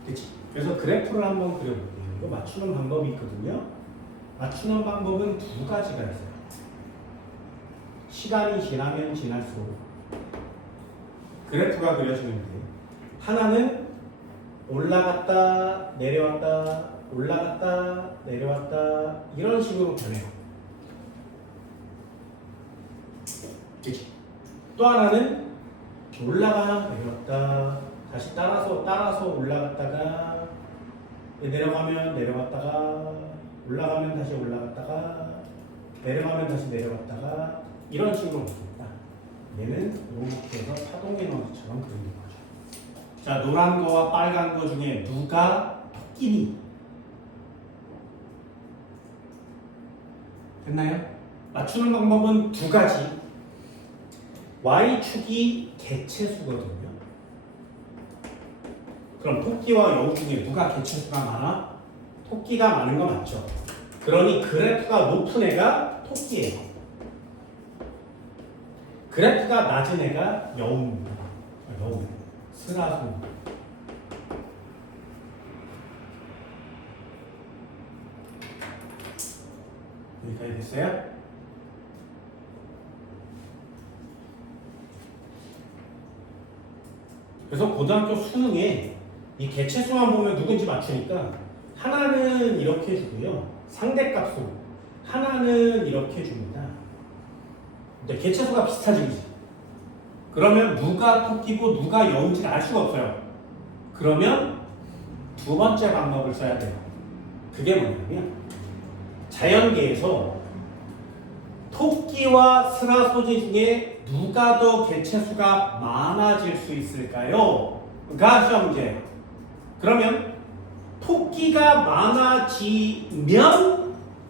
그치? 그래서 그래프를 한번 그려볼게요. 이거 맞추는 방법이 있거든요. 맞추는 방법은 두 가지가 있어요. 시간이 지나면 지날수록 그래프가 그려지는데 하나는 올라갔다 내려왔다 올라갔다 내려왔다 이런 식으로 변해요. 그치? 또 하나는 올라가 내려왔다 다시 따라서 올라갔다가 내려가면 내려갔다가 올라가면 다시 올라갔다가 내려가면 다시 내려갔다가 이런 식으로 먹습니다. 얘는 이렇게 해서 파동 에너지처럼 그리는 거죠. 자, 노란 거와 빨간 거 중에 누가 토끼니? 됐나요? 맞추는 방법은 두 가지. Y축이 개체수거든요. 그럼 토끼와 여우 중에 누가 개체수가 많아? 토끼가 많은 거 맞죠? 그러니 그래프가 높은 애가 토끼예요. 그래프가 낮은 애가 여우입니다. 여우, 스라소입니다. 여기까지 됐어요? 그래서 고등학교 수능에 이 개체수만 보면 누군지 맞추니까 하나는 이렇게 주고요. 상대값으로 하나는 이렇게 줍니다. 근데 개체수가 비슷하지. 그러면 누가 토끼고 누가 여우인지를 알 수가 없어요. 그러면 두 번째 방법을 써야 돼요. 그게 뭐냐면 자연계에서 토끼와 스라소지 중에 누가 더 개체수가 많아질 수 있을까요? 가 시험 문제예요. 그러면 토끼가 많아지면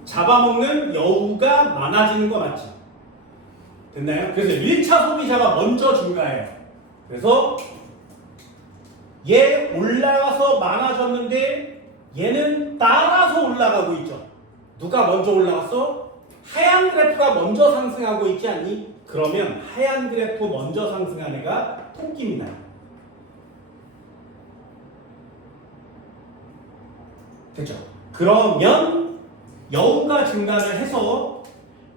잡아먹는 여우가 많아지는 거 맞지? 됐나요? 그래서 1차 소비자가 먼저 증가해요. 그래서 얘 올라가서 많아졌는데 얘는 따라서 올라가고 있죠. 누가 먼저 올라갔어? 하얀 그래프가 먼저 상승하고 있지 않니? 그러면 하얀 그래프 먼저 상승한 애가 토끼입니다. 됐죠? 그러면 여우가 증가를 해서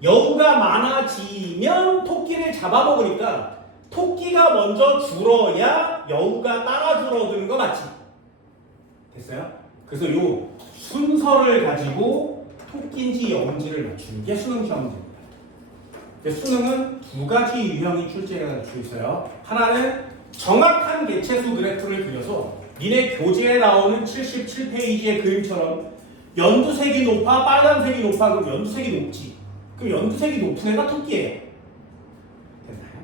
여우가 많아지면 토끼를 잡아먹으니까 토끼가 먼저 줄어야 여우가 따라 줄어드는 거 맞지? 됐어요? 그래서 요 순서를 가지고 토끼인지 여우인지를 맞추는 게 수능 시험 문제입니다. 수능은 두 가지 유형이 출제가 될 수 있어요. 하나는 정확한 개체수 그래프를 그려서 니네 교재에 나오는 77페이지의 그림처럼 연두색이 높아 빨간색이 높아 그럼 연두색이 높지. 그럼 연두색이 높은 애가 토끼예요. 됐나요?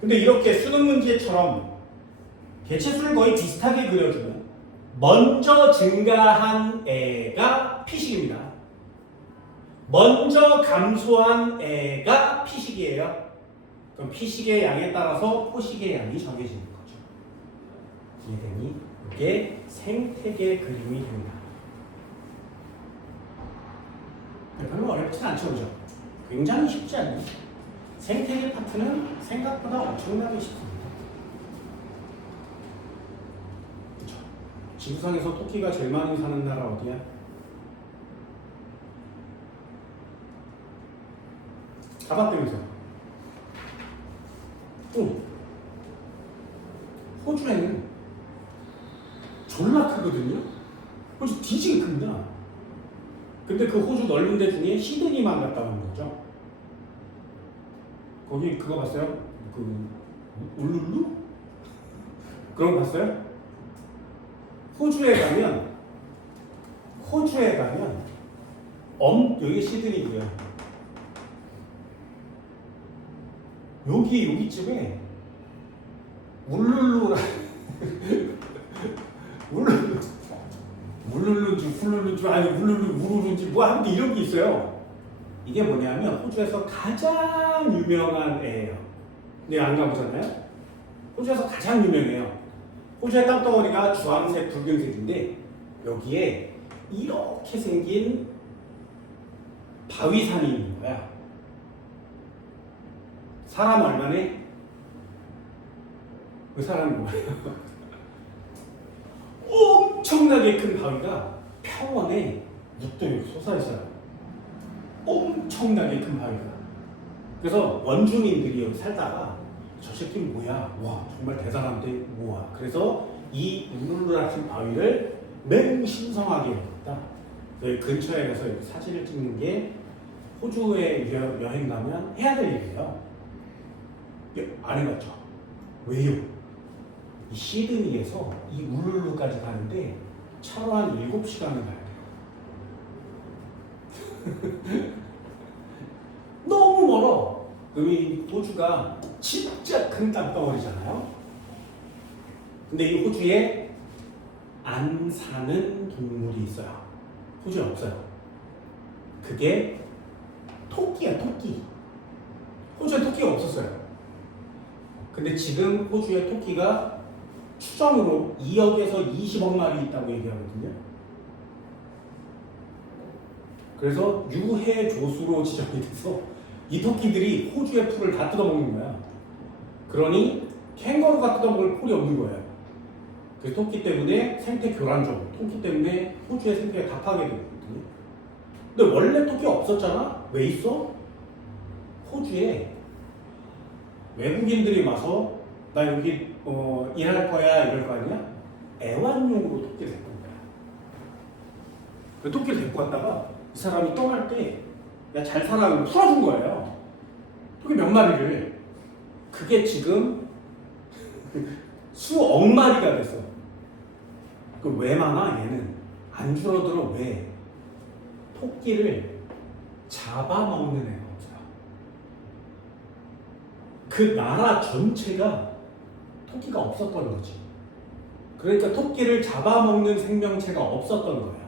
근데 이렇게 수능 문제처럼 개체수를 거의 비슷하게 그려주면 먼저 증가한 애가 피식입니다. 먼저 감소한 애가 피식이에요. 그럼 피식의 양에 따라서 포식의 양이 정해지는 거죠. 이해되니? 이게 생태계 그림이 됩니다. 별로 어렵진 않죠, 그죠? 굉장히 쉽지 않나요? 생태계 파트는 생각보다 엄청나게 쉽습니다. 그렇죠? 지구상에서 토끼가 제일 많이 사는 나라 어디야? 가봤다면서요. 또 호주에는 졸라 크거든요. 호주 뒤지게 큽니다. 근데 그 호주 넓은 데 중에 시드니만 갔다 온 거죠. 거기 그거 봤어요? 그 울룰루? 그런 거 봤어요? 호주에 가면 여기 시드니고요. 여기쯤에 울룰루라 울룰루인지 훌룰루인지 아니 우루루인지 뭐 하는데 이런 게 있어요. 이게 뭐냐면 호주에서 가장 유명한 애예요. 네, 안 가보셨나요? 호주에서 가장 유명해요. 호주의 땅덩어리가 주황색, 붉은색인데 여기에 이렇게 생긴 바위산이 있는 거야. 사람 얼마네? 그 사람이 뭐예요? 엄청나게 큰 바위가 평원에 묵도 솟아있어요. 엄청나게 큰 바위가. 그래서 원주민들이 여기 살다가 저 새끼는 뭐야? 와 정말 대단한데 우와. 그래서 이 울룰루라는 바위를 매우 신성하게 여겼다. 여기 근처에 가서 사진을 찍는 게 호주에 여행 가면 해야 될 일이에요. 안 해봤죠? 왜요? 이 시드니에서 이 울룰루까지 가는데 차로 한 7시간을 가야 돼요. 너무 멀어. 그럼 이 호주가 진짜 큰 땅덩어리잖아요. 근데 이 호주에 안 사는 동물이 있어요. 호주에 없어요. 그게 토끼야, 토끼. 호주에 토끼가 없었어요. 근데 지금 호주에 토끼가 추정으로 2억에서 20억 마리 있다고 얘기하거든요. 그래서 유해 조수로 지정이 돼서 이 토끼들이 호주의 풀을 다 뜯어먹는 거야. 그러니 캥거루가 뜯어먹을 풀이 없는 거예요. 그래서 토끼 때문에 생태 교란종, 토끼 때문에 호주의 생태가 다 파괴되거든요. 근데 원래 토끼가 없었잖아? 왜 있어? 호주에 외국인들이 와서 나 여기 일할 거야 이럴 거 아니야? 애완용으로 토끼를 데리고 온 거야. 토끼를 데리고 왔다가 이 사람이 떠날 때 야 잘 살아 풀어준 거예요. 토끼 몇 마리를. 그게 지금 수억 마리가 됐어. 그 왜 많아 얘는? 안 줄어들어. 왜? 토끼를 잡아먹는 애가 없어요. 그 나라 전체가 토끼가 없었던 거지. 그러니까 토끼를 잡아먹는 생명체가 없었던 거야.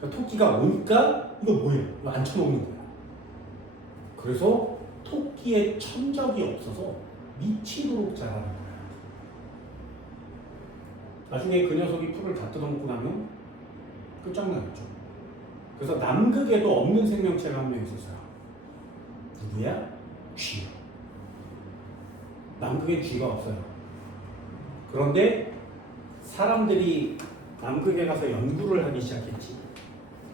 그러니까 토끼가 오니까 이거 뭐야? 이거 앉혀먹는 거야. 그래서 토끼의 천적이 없어서 미치도록 자라는 거야. 나중에 그 녀석이 풀을 다 뜯어먹고 나면 끝장나겠죠. 그래서 남극에도 없는 생명체가 한 명 있었어요. 누구야? 쥐. 남극에 쥐가 없어요. 그런데 사람들이 남극에 가서 연구를 하기 시작했지.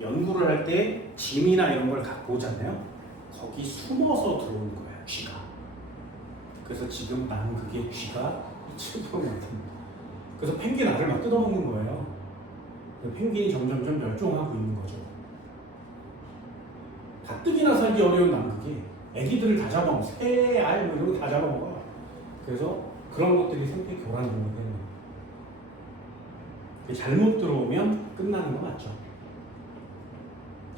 연구를 할 때 짐이나 이런 걸 갖고 오잖아요. 거기 숨어서 들어오는 거야, 쥐가. 그래서 지금 남극의 쥐가 이치도록 많답니다. 그래서 펭귄 알을 막 뜯어먹는 거예요. 펭귄이 점점점 멸종하고 있는 거죠. 가뜩이나 살기 어려운 남극이 애기들을 다 잡아먹어. 새, 알, 뭐 이런 거 다 잡아먹어. 그래서 그런 것들이 생태 교란종이 되는 거예요. 잘못 들어오면 끝나는 거 맞죠?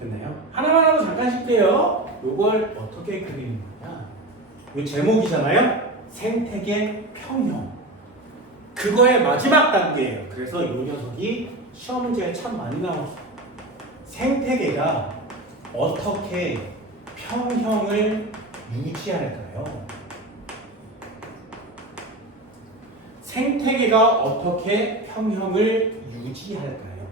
됐나요? 하나만 하고 잠깐 쉴게요. 이걸 어떻게 그리는 거냐? 이 제목이잖아요. 생태계 평형. 그거의 마지막 단계예요. 그래서 이 녀석이 시험 문제에 참 많이 나왔어요. 생태계가 어떻게 평형을 유지할까요? 생태계가 어떻게 평형을 유지할까요?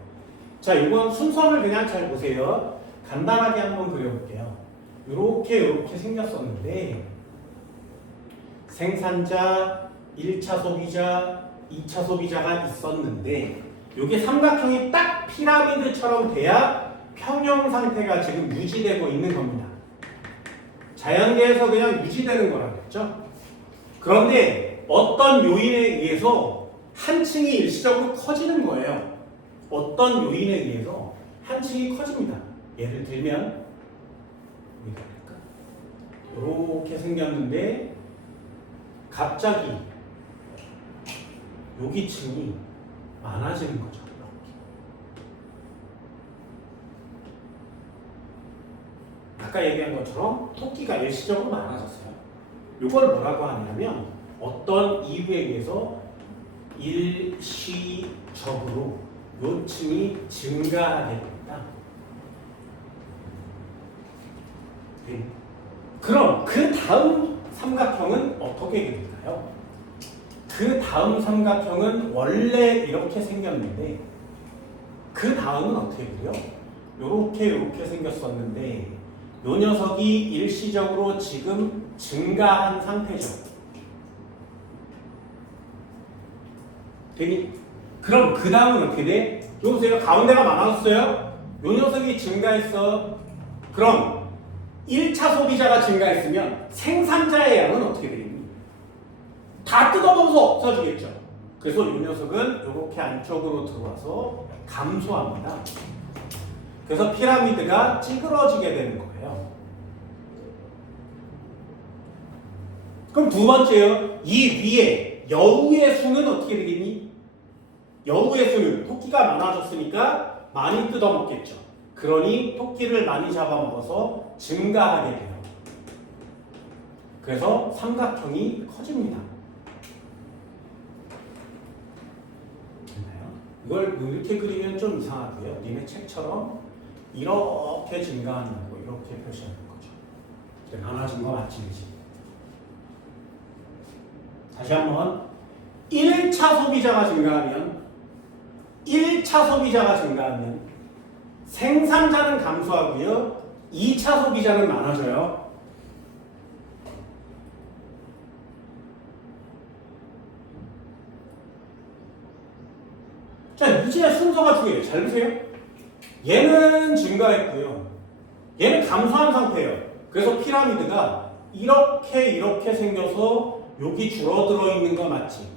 자, 이건 순서를 그냥 잘 보세요. 간단하게 한번 그려볼게요. 이렇게 생겼었는데 생산자, 1차 소비자, 2차 소비자가 있었는데 이게 삼각형이 딱 피라미드처럼 돼야 평형 상태가 지금 유지되고 있는 겁니다. 자연계에서 그냥 유지되는 거라겠죠. 그런데 어떤 요인에 의해서 한 층이 일시적으로 커지는 거예요. 어떤 요인에 의해서 한 층이 커집니다. 예를 들면 이렇게 생겼는데 갑자기 여기 층이 많아지는 거죠. 아까 얘기한 것처럼 토끼가 일시적으로 많아졌어요. 이걸 뭐라고 하냐면 어떤 이유에 의해서 일시적으로 요층이 증가하게 됩니다. 네. 그럼 그 다음 삼각형은 어떻게 될까요? 그 다음 삼각형은 원래 이렇게 생겼는데 그 다음은 어떻게 돼요? 요렇게 생겼었는데 요 녀석이 일시적으로 지금 증가한 상태죠. 되니? 그럼 그 다음은 어떻게 돼? 여보세요? 가운데가 많아졌어요? 요 녀석이 증가했어. 그럼 1차 소비자가 증가했으면 생산자의 양은 어떻게 되니? 다 뜯어먹어서 없어지겠죠. 그래서 이 녀석은 이렇게 안쪽으로 들어와서 감소합니다. 그래서 피라미드가 찌그러지게 되는 거예요. 그럼 두 번째요. 이 위에 여우의 수는 어떻게 되겠니? 여우의 수는 토끼가 많아졌으니까 많이 뜯어먹겠죠. 그러니 토끼를 많이 잡아먹어서 증가하게 돼요. 그래서 삼각형이 커집니다. 됐나요? 이걸 이렇게 그리면 좀 이상하고요. 니네 책처럼 이렇게 증가한다고 이렇게 표시하는 거죠. 많아진 거 맞지? 다시 한번 1차 소비자가 증가하면 생산자는 감소하고요. 2차 소비자는 많아져요. 자, 이제 순서가 중요해요. 잘 보세요. 얘는 증가했고요. 얘는 감소한 상태예요. 그래서 피라미드가 이렇게 생겨서 여기 줄어들어 있는 거 맞지?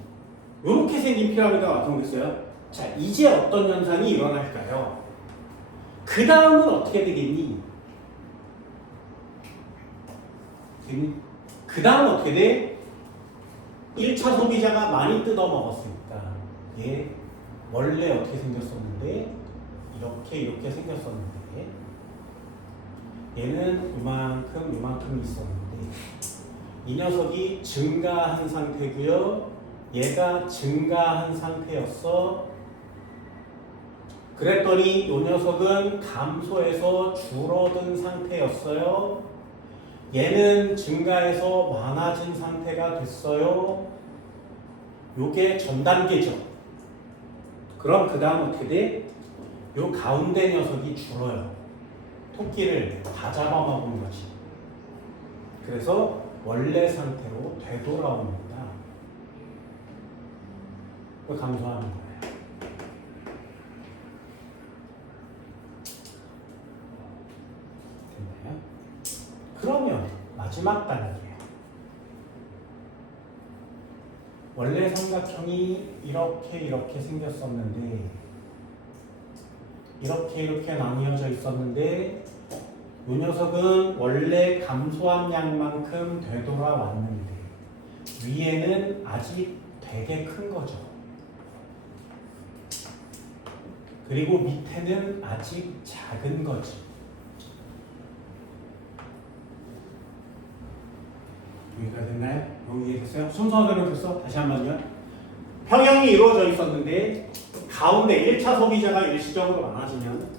이렇게 생긴 피라미드가 완성됐어요. 자, 이제 어떤 현상이 일어날까요? 그 다음은 어떻게 되겠니? 그 다음은 어떻게 돼? 1차 소비자가 많이 뜯어먹었으니까 얘 원래 어떻게 생겼었는데 이렇게 생겼었는데 얘는 요만큼 있었는데 이 녀석이 증가한 상태고요. 얘가 증가한 상태였어. 그랬더니 이 녀석은 감소해서 줄어든 상태였어요. 얘는 증가해서 많아진 상태가 됐어요. 요게 전 단계죠. 그럼 그 다음 어떻게 돼? 요 가운데 녀석이 줄어요. 토끼를 다 잡아먹은 거지. 그래서 원래 상태로 되돌아옵니다. 감소하는 거예요. 됐나요? 그러면 마지막 단계예요. 원래 삼각형이 이렇게 생겼었는데 이렇게 나뉘어져 있었는데 이 녀석은 원래 감소한 양만큼 되돌아왔는데 위에는 아직 되게 큰 거죠. 그리고 밑에는 아직 작은 거지. 여기가 됐나요? 여기 됐어요? 순서대로 됐어? 다시 한번요. 평형이 이루어져 있었는데 가운데 1차 소비자가 일시적으로 많아지면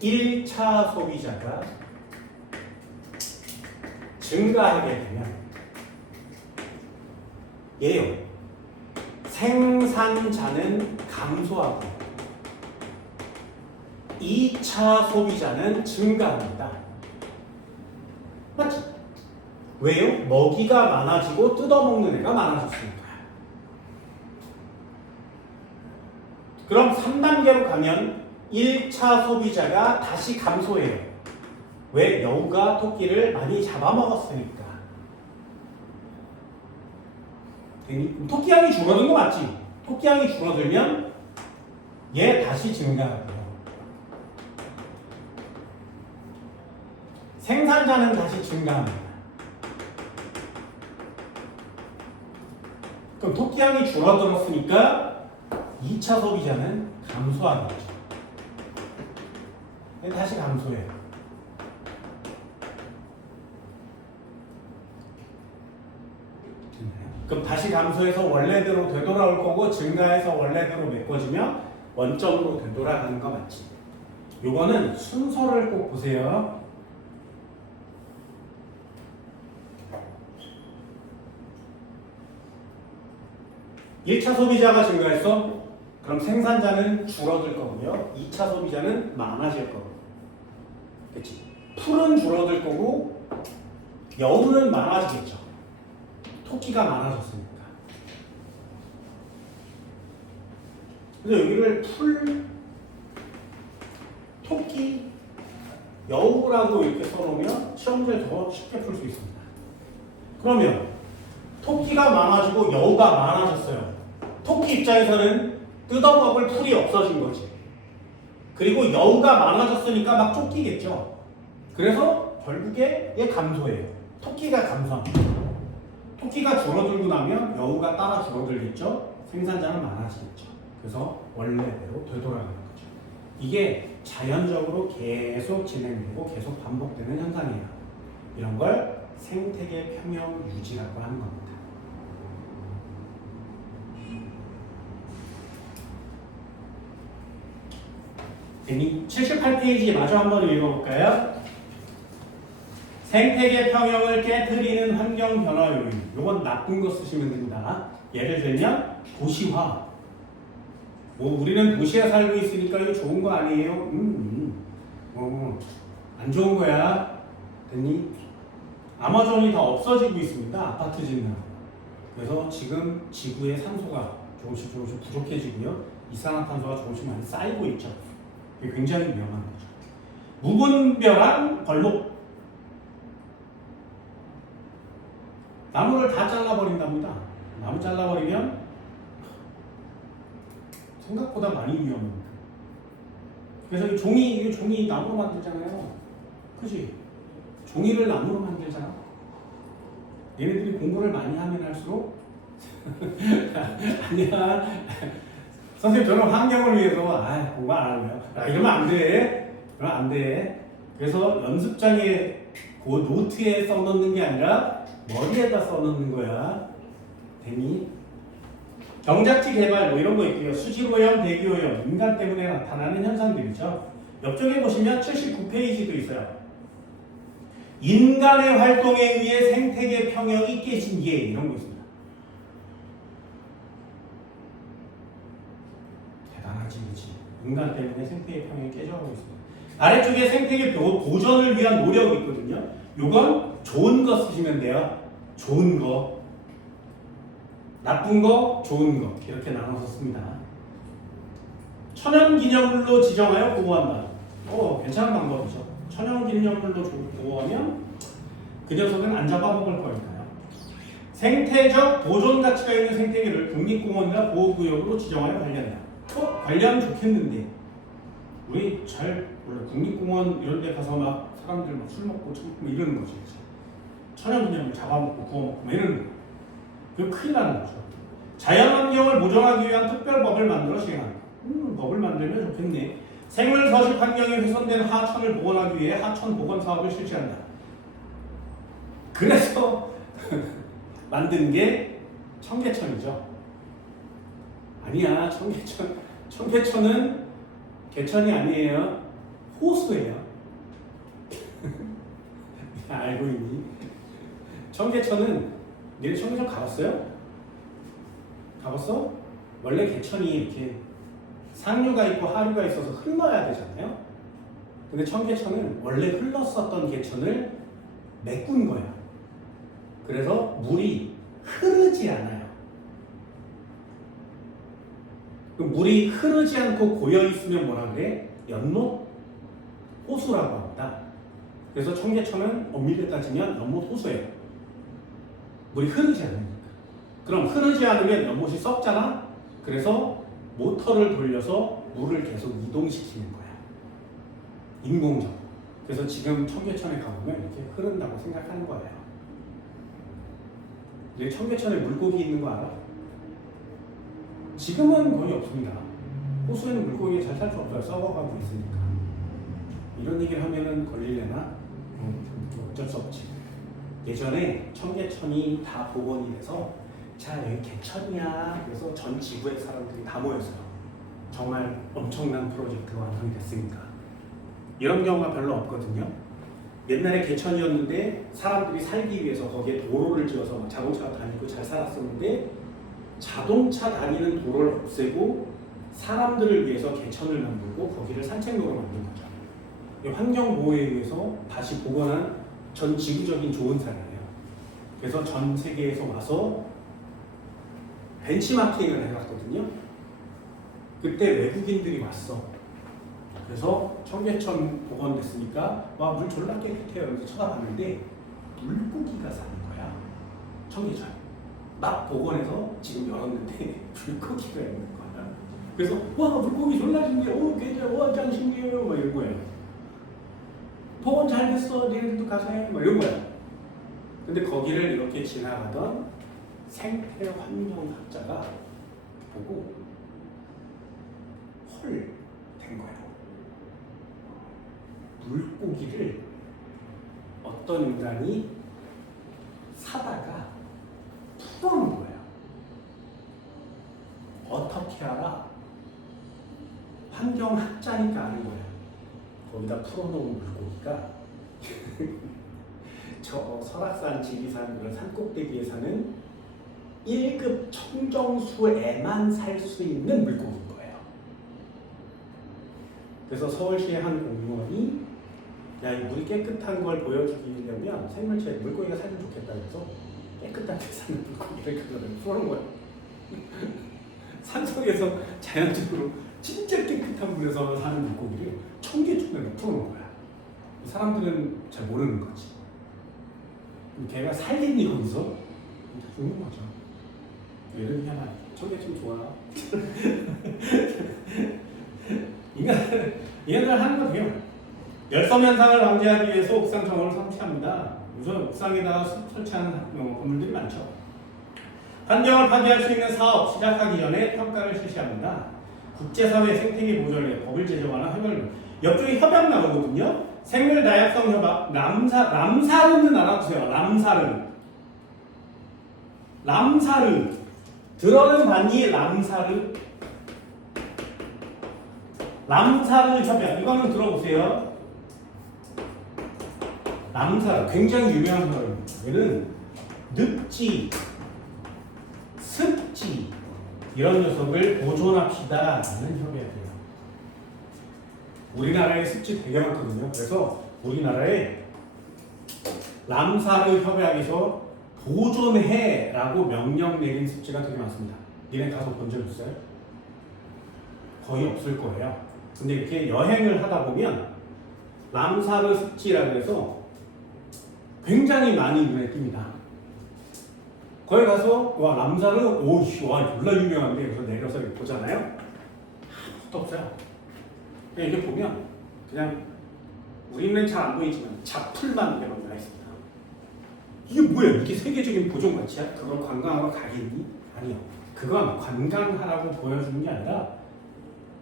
1차 소비자가 증가하게 되면 얘요. 생산자는 감소하고 2차 소비자는 증가합니다. 맞지? 왜요? 먹이가 많아지고 뜯어먹는 애가 많아졌으니까. 그럼 3단계로 가면 1차 소비자가 다시 감소해요. 왜? 여우가 토끼를 많이 잡아먹었으니까. 토끼양이 줄어든 거 맞지? 토끼양이 줄어들면 얘 다시 증가하고요. 생산자는 다시 증가합니다. 그럼 토끼양이 줄어들었으니까 2차 소비자는 감소하겠죠. 다시 감소해요. 그럼 다시 감소해서 원래대로 되돌아올 거고 증가해서 원래대로 메꿔지면 원점으로 되돌아가는 거 맞지? 요거는 순서를 꼭 보세요. (1차) 소비자가 증가했어? 그럼 생산자는 줄어들 거고요. 2차 소비자는 많아질 거고. 그치? 풀은 줄어들 거고 여우는 많아지겠죠. 토끼가 많아졌으니까. 그래서 여기를 풀, 토끼, 여우라고 이렇게 써놓으면 시험 문제를 더 쉽게 풀 수 있습니다. 그러면 토끼가 많아지고 여우가 많아졌어요. 토끼 입장에서는 뜯어먹을 풀이 없어진 거지. 그리고 여우가 많아졌으니까 막 쫓기겠죠. 그래서 결국에 얘 감소해요. 토끼가 감소합니다. 토끼가 줄어들고 나면 여우가 따라 줄어들겠죠. 생산자는 많아지겠죠. 그래서 원래대로 되돌아가는 거죠. 이게 자연적으로 계속 진행되고 계속 반복되는 현상이에요. 이런 걸 생태계 평형 유지라고 하는 겁니다. 됐니? 78페이지 마저 한번 읽어볼까요? 생태계 평형을 깨트리는 환경 변화 요인. 요건 나쁜 거 쓰시면 됩니다. 예를 들면 도시화. 뭐 우리는 도시에 살고 있으니까 이거 좋은 거 아니에요? 안 좋은 거야. 됐니? 아마존이 다 없어지고 있습니다. 아파트 짓느라. 그래서 지금 지구의 산소가 조금씩 부족해지고요. 이산화탄소가 조금씩 많이 쌓이고 있죠. 이게 굉장히 위험한 거죠. 무분별한 벌목. 나무를 다 잘라버린답니다. 나무 잘라버리면 생각보다 많이 위험합니다. 그래서 이 종이 나무로 만들잖아요. 그지? 종이를 나무로 만들잖아. 얘네들이 공부를 많이 하면 할수록 아니야. 선생님 저는 환경을 위해서 공부 안 하는 거야. 이러면 안 돼. 그러면 안 돼. 그래서 연습장에 그 노트에 써놓는 게 아니라 머리에다 써놓는 거야. 됐니? 경작지 개발 뭐 이런 거 있고요. 수질오염, 대기오염, 인간 때문에 나타나는 현상들이죠. 옆쪽에 보시면 79페이지도 있어요. 인간의 활동에 의해 생태계 평형이 깨진 예 이런 거 있습니다. 대단하지, 그치? 인간 때문에 생태계 평형이 깨져가고 있습니다. 아래쪽에 생태계 보존을 위한 노력이 있거든요. 요건 좋은 거 쓰시면 돼요. 좋은 거, 나쁜 거, 좋은 거 이렇게 나눠서 씁니다. 천연기념물로 지정하여 보호한다. 괜찮은 방법이죠. 천연기념물로 보호하면 그 녀석은 안 잡아먹을 거니까요. 생태적 보존 가치가 있는 생태계를 국립공원이나 보호구역으로 지정하여 관리한다. 관리하면 좋겠는데 우리 잘 몰라. 국립공원 이런 데 가서 막 사람들 막 술 먹고 뭐 이러는 거지. 천연기념물 잡아먹고 구워먹고 이러는 거. 그거 큰일 나는 거죠. 자연환경을 보존하기 위한 특별법을 만들어 시행한다. 법을 만들면 좋겠네. 생물 서식 환경이 훼손된 하천을 복원하기 위해 하천 복원 사업을 실시한다. 그래서 만든 게 청계천이죠. 아니야, 청계천은 개천이 아니에요. 호수예요. 알고 있니? 청계천은 니네 청계천 가봤어요? 가봤어? 원래 개천이 이렇게 상류가 있고 하류가 있어서 흘러야 되잖아요. 근데 청계천은 원래 흘렀었던 개천을 메꾼 거야. 그래서 물이 흐르지 않아요. 물이 흐르지 않고 고여 있으면 뭐라 그래? 연못 호수라고 합니다. 그래서 청계천은 엄밀히 따지면 연못 호수예요. 물이 흐르지 않으니까. 그럼 흐르지 않으면 연못이 썩잖아. 그래서 모터를 돌려서 물을 계속 이동시키는 거야. 인공적으로. 그래서 지금 청계천에 가보면 이렇게 흐른다고 생각하는 거예요. 근데 청계천에 물고기 있는 거 알아? 지금은 거의 없습니다. 호수에는 물고기가 잘 살 수 없어요. 썩어가고 있으니까. 이런 얘기를 하면은 걸릴래나? 어쩔 수 없지. 예전에 청계천이 다 복원이 돼서 자 여기 개천이야. 그래서 전 지구의 사람들이 다 모였어요. 정말 엄청난 프로젝트가 완성이 됐으니까. 이런 경우가 별로 없거든요. 옛날에 개천이었는데 사람들이 살기 위해서 거기에 도로를 지어서 막 자동차가 다니고 잘 살았었는데 자동차 다니는 도로를 없애고 사람들을 위해서 개천을 만들고 거기를 산책로로 만든 거죠. 환경보호에 의해서 다시 복원한 전 지구적인 좋은 사례예요. 그래서 전 세계에서 와서 벤치마킹을 해봤거든요. 그때 외국인들이 왔어. 그래서 청계천 복원됐으니까 와 물 졸라 깨끗해요. 그래서 쳐다봤는데 물고기가 사는 거야. 청계천. 막 복원해서 지금 열었는데 물고기가 있는 거야. 그래서 와 물고기 졸라 신기해. 오 괜찮아. 와 짱 신기해요. 막 이런 거예요. 복원 잘 됐어. 니네들도 가서 해. 막 이런 거야. 근데 거기를 이렇게 지나가던 생태환경학자가 보고 헐 된 거예요. 물고기를 어떤 인간이 사다가 풀어놓은 거예요. 어떻게 알아? 환경학자니까 아는 거예요. 거기다 풀어놓은 물고기가 저 설악산, 지리산 이런 산꼭대기에 사는 1급 청정수에만 살 수 있는 물고기인 거예요. 그래서 서울시의 한 공무원이 야, 이 물이 깨끗한 걸 보여주려면 생물체 물고기가 살면 좋겠다 그래서 깨끗하게 사는 물고기를 그거를 풀어놓은 거예요. 산속에서 자연적으로 진짜 깨끗한 물에서 사는 물고기를 청계천에 풀어놓은 거야. 사람들은 잘 모르는 거지. 걔가 살겠니 거기서? 죽는 거죠. 예를 들면 청계천 좋아. 인간들 하는 거 돼요. 열섬 현상을 방지하기 위해서 옥상 정원을 설치합니다. 우선 옥상에다가 설치하는 건물들이 많죠. 환경을 파괴할 수 있는 사업 시작하기 전에 평가를 실시합니다. 국제사회 생태계 보전에 법을 제정하는 협약을 옆쪽에 협약 나오거든요. 생물다양성 협약 람사르는 알아두세요. 람사르 들어는 봤니? 람사르 협약 이거는 들어보세요. 람사르 굉장히 유명한 협약입니다. 얘는 늪지, 습지 이런 녀석을 보존합시다라는 협약이에요. 우리나라에 습지 되게 많거든요. 그래서 우리나라에 람사르 협약에서 보존해라고 명령 내린 습지가 되게 많습니다. 니네 가서 본 적 있어요? 거의 없을 거예요. 근데 이렇게 여행을 하다 보면 람사르 습지라고 해서 굉장히 많이 눈에 띕니다. 거기 가서 와 람사르 오이씨 와 졸라 유명한데 그래서 내려서 이렇게 보잖아요. 아무것도 없어요. 그냥 이렇게 보면 그냥 우리는 잘 안 보이지만 잡풀만 이렇게 나와 있습니다. 이게 뭐야? 이게 세계적인 보존 가치야? 그걸 관광하러 가겠니? 아니요. 그건 관광하라고 보여주는 게 아니라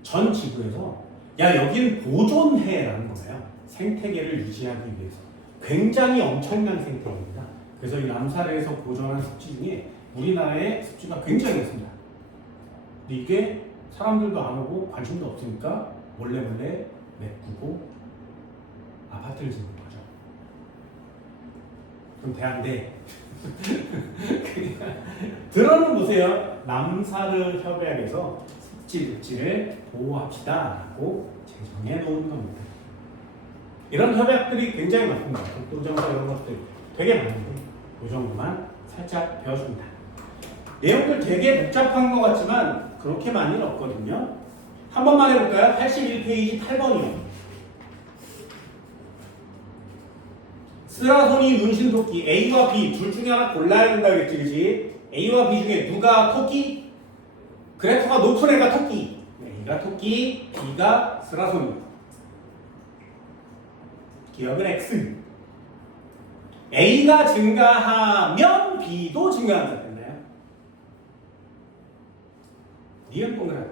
전 지구에서 야 여기는 보존해라는 거예요. 생태계를 유지하기 위해서. 굉장히 엄청난 생태계입니다. 그래서 이 람사르에서 보존한 습지 중에 우리나라의 습지가 굉장히 많습니다. 근데 이게 사람들도 안 오고 관심도 없으니까 몰래 메꾸고 아파트를 짓는 거죠. 그럼 돼 안 돼? 들어는 보세요. 람사르 협약에서 습지를 보호합시다라고 제정해 놓은 겁니다. 이런 협약들이 굉장히 많습니다. 독도정서 이런 것들 되게 많은데 이 정도만 살짝 배워줍니다. 내용들 되게 복잡한 것 같지만 그렇게 많이는 없거든요. 한 번만 해볼까요? 81페이지 8번이요. 스라소니 문신토끼 A와 B 둘 중에 하나 골라야 된다 그랬지, 그치? A와 B 중에 누가 토끼? 그래프가 높은 애가 토끼. A가 토끼, B가 스라소니. 기억은 X. A가 증가하면 B도 증가한다. 됐나요? 니은 동그라미.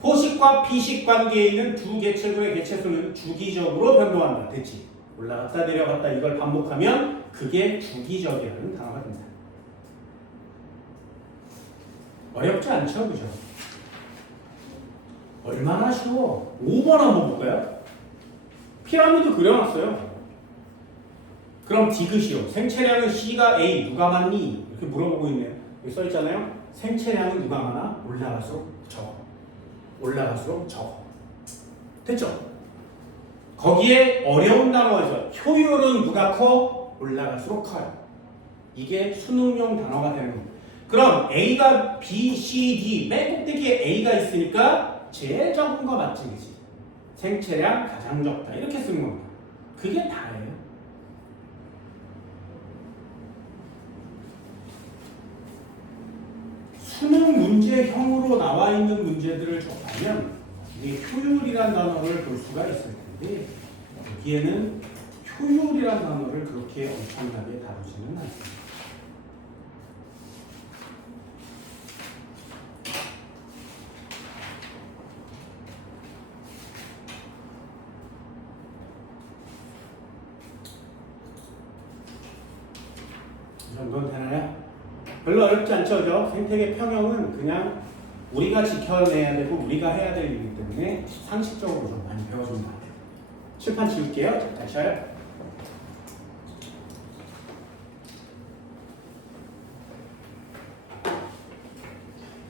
포식과 피식 관계에 있는 두 개체군의 개체수는 주기적으로 변동한다. 됐지? 올라갔다 내려갔다 이걸 반복하면 그게 주기적이라는 단어가 됩니다. 어렵지 않죠? 그죠? 얼마나 쉬워? 5번 한번 볼까요? 피라미드 그려놨어요. 그럼 디귿이요. 생체량은 C가 A 누가 많니? 이렇게 물어보고 있네요. 여기 써있잖아요. 생체량은 누가 많아? 올라갈수록 적어. 올라갈수록 적어. 됐죠? 거기에 어려운 단어가 있어요. 효율은 누가 커? 올라갈수록 커요. 이게 수능용 단어가 되는 겁니다. 그럼 A가 B, C, D 맨 꼭대기에 A가 있으니까 제일 적은 거 맞지, 그치? 생체량 가장 적다 이렇게 쓰는 겁니다. 그게 다예요. 수능 문제형으로 나와 있는 문제들을 접하면 이게 효율이란 단어를 볼 수가 있을 텐데 여기에는 효율이란 단어를 그렇게 엄청나게 다루지는 않습니다. 이 정도는 되나요? 별로 어렵지 않죠, 그죠? 생태계 평형은 그냥 우리가 지켜내야 되고 우리가 해야 될 일이기 때문에 상식적으로 좀 많이 배워주는 것 같아요. 칠판 지울게요. 다시 쳐요.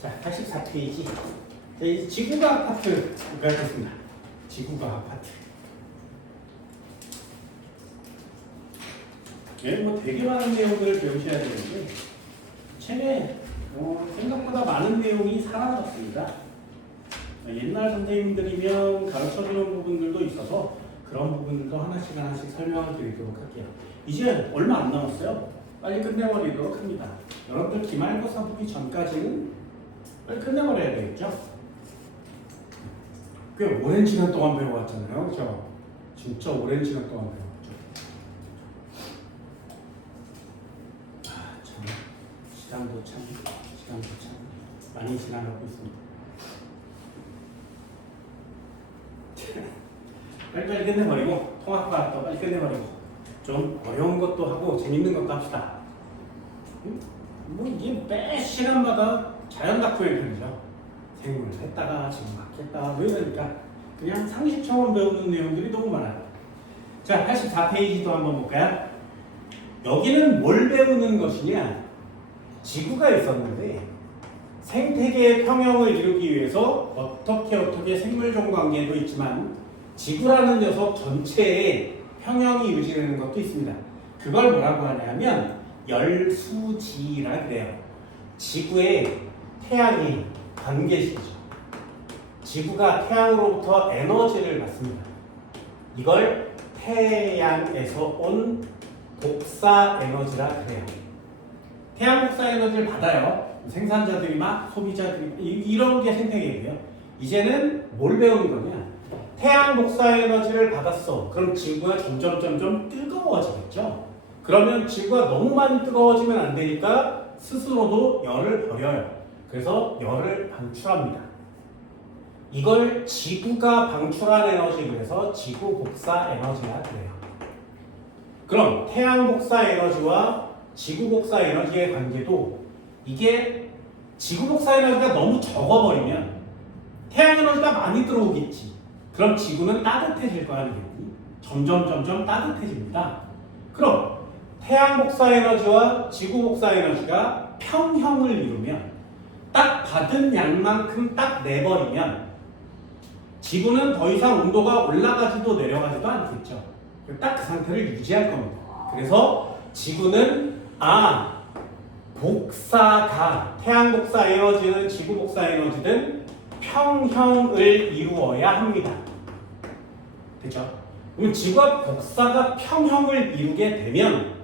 자, 84페이지. 자, 이제 지구과학 파트 가겠습니다. 지구과학 파트. 네, 뭐 되게 많은 내용들을 배우셔야 되는데 최근에 생각보다 많은 내용이 사라졌습니다. 옛날 선생님들이면 가르쳐주는 부분들도 있어서 그런 부분들도 하나씩 하나씩 설명을 드리도록 할게요. 이제 얼마 안 남았어요. 빨리 끝내버리도록 합니다. 여러분들 기말고사 보기 전까지는 빨리 끝내버려야 되겠죠? 꽤 오랜 시간 동안 배워왔잖아요. 그렇죠? 진짜 오랜 시간 동안 배워왔죠. 시간도 참 많이 지나가고 있습니다. 빨리빨리 끝내버리고 통합과학도 빨리 끝내버리고 좀 어려운 것도 하고 재밌는 것도 합시다. 뭐 이게 매 시간마다 자연 다큐의 편이죠. 생물을 했다가 지금 막 했다가 뭐 이러니까 그냥 상식처럼 배우는 내용들이 너무 많아요. 자, 84페이지도 한번 볼까요? 여기는 뭘 배우는 것이냐? 지구가 있었는데 생태계의 평형을 이루기 위해서 어떻게 생물종 관계도 있지만 지구라는 녀석 전체에 평형이 유지되는 것도 있습니다. 그걸 뭐라고 하냐면 열수지라 그래요. 지구에 태양이 관계시죠. 지구가 태양으로부터 에너지를 받습니다. 이걸 태양에서 온 복사 에너지라 그래요. 태양 복사 에너지를 받아요. 생산자들이 막 소비자들이 이런 게 생태계고요. 이제는 뭘 배우는 거냐? 태양 복사 에너지를 받았어. 그럼 지구가 점점 뜨거워지겠죠. 그러면 지구가 너무 많이 뜨거워지면 안 되니까 스스로도 열을 버려요. 그래서 열을 방출합니다. 이걸 지구가 방출한 에너지 그래서 지구 복사 에너지라 그래요. 그럼 태양 복사 에너지와 지구 복사 에너지의 관계도 이게 지구 복사 에너지가 너무 적어버리면 태양 에너지가 많이 들어오겠지. 그럼 지구는 따뜻해질 거 아니겠니? 점점 따뜻해집니다. 그럼 태양 복사 에너지와 지구 복사 에너지가 평형을 이루면 딱 받은 양만큼 딱 내버리면 지구는 더 이상 온도가 올라가지도 내려가지도 않겠죠. 딱 그 상태를 유지할 겁니다. 그래서 지구는 복사가 태양 복사 에너지는 지구 복사 에너지든 평형을 이루어야 합니다. 됐죠? 그럼 지구와 복사가 평형을 이루게 되면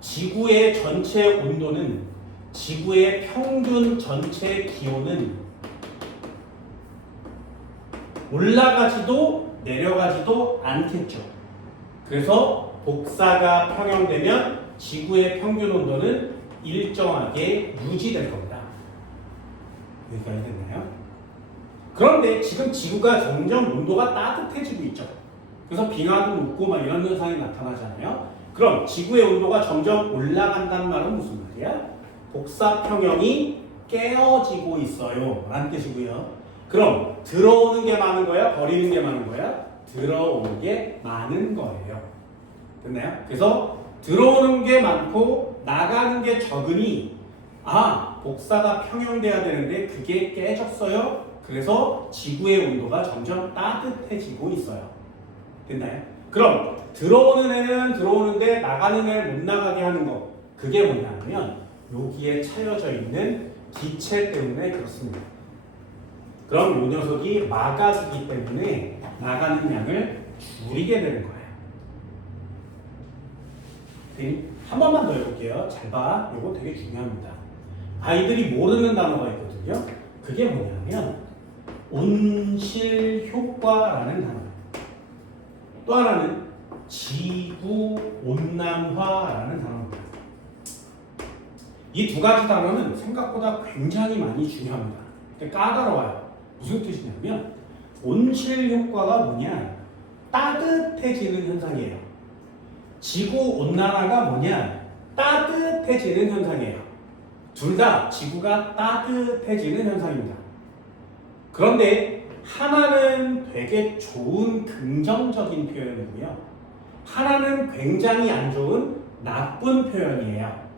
지구의 전체 온도는 지구의 평균 전체 기온은 올라가지도 내려가지도 않겠죠. 그래서 복사가 평형되면 지구의 평균 온도는 일정하게 유지될 겁니다. 여기까지 됐나요? 그런데 지금 지구가 점점 온도가 따뜻해지고 있죠. 그래서 빙하도 녹고 막 이런 현상이 나타나잖아요. 그럼 지구의 온도가 점점 올라간다는 말은 무슨 말이야? 복사 평형이 깨어지고 있어요 라는 뜻이고요. 그럼 들어오는 게 많은 거야? 버리는 게 많은 거야? 들어오는 게 많은 거예요. 됐나요? 그래서 들어오는 게 많고 나가는 게 적으니 복사가 평형돼야 되는데 그게 깨졌어요. 그래서 지구의 온도가 점점 따뜻해지고 있어요. 됐나요? 그럼 들어오는 애는 들어오는데 나가는 애를 못 나가게 하는 거, 그게 뭐냐면 여기에 차려져 있는 기체 때문에 그렇습니다. 그럼 이 녀석이 막아주기 때문에 나가는 양을 줄이게 되는 거예요. 한 번만 더 해볼게요. 잘 봐. 이거 되게 중요합니다. 아이들이 모르는 단어가 있거든요. 그게 뭐냐면 온실 효과라는 단어예요. 또 하나는 지구 온난화라는 단어입니다. 이 두 가지 단어는 생각보다 굉장히 많이 중요합니다. 까다로워요. 무슨 뜻이냐면 온실 효과가 뭐냐? 따뜻해지는 현상이에요. 지구 온난화가 뭐냐? 따뜻해지는 현상이에요. 둘 다 지구가 따뜻해지는 현상입니다. 그런데 하나는 되게 좋은 긍정적인 표현이고요. 하나는 굉장히 안 좋은 나쁜 표현이에요.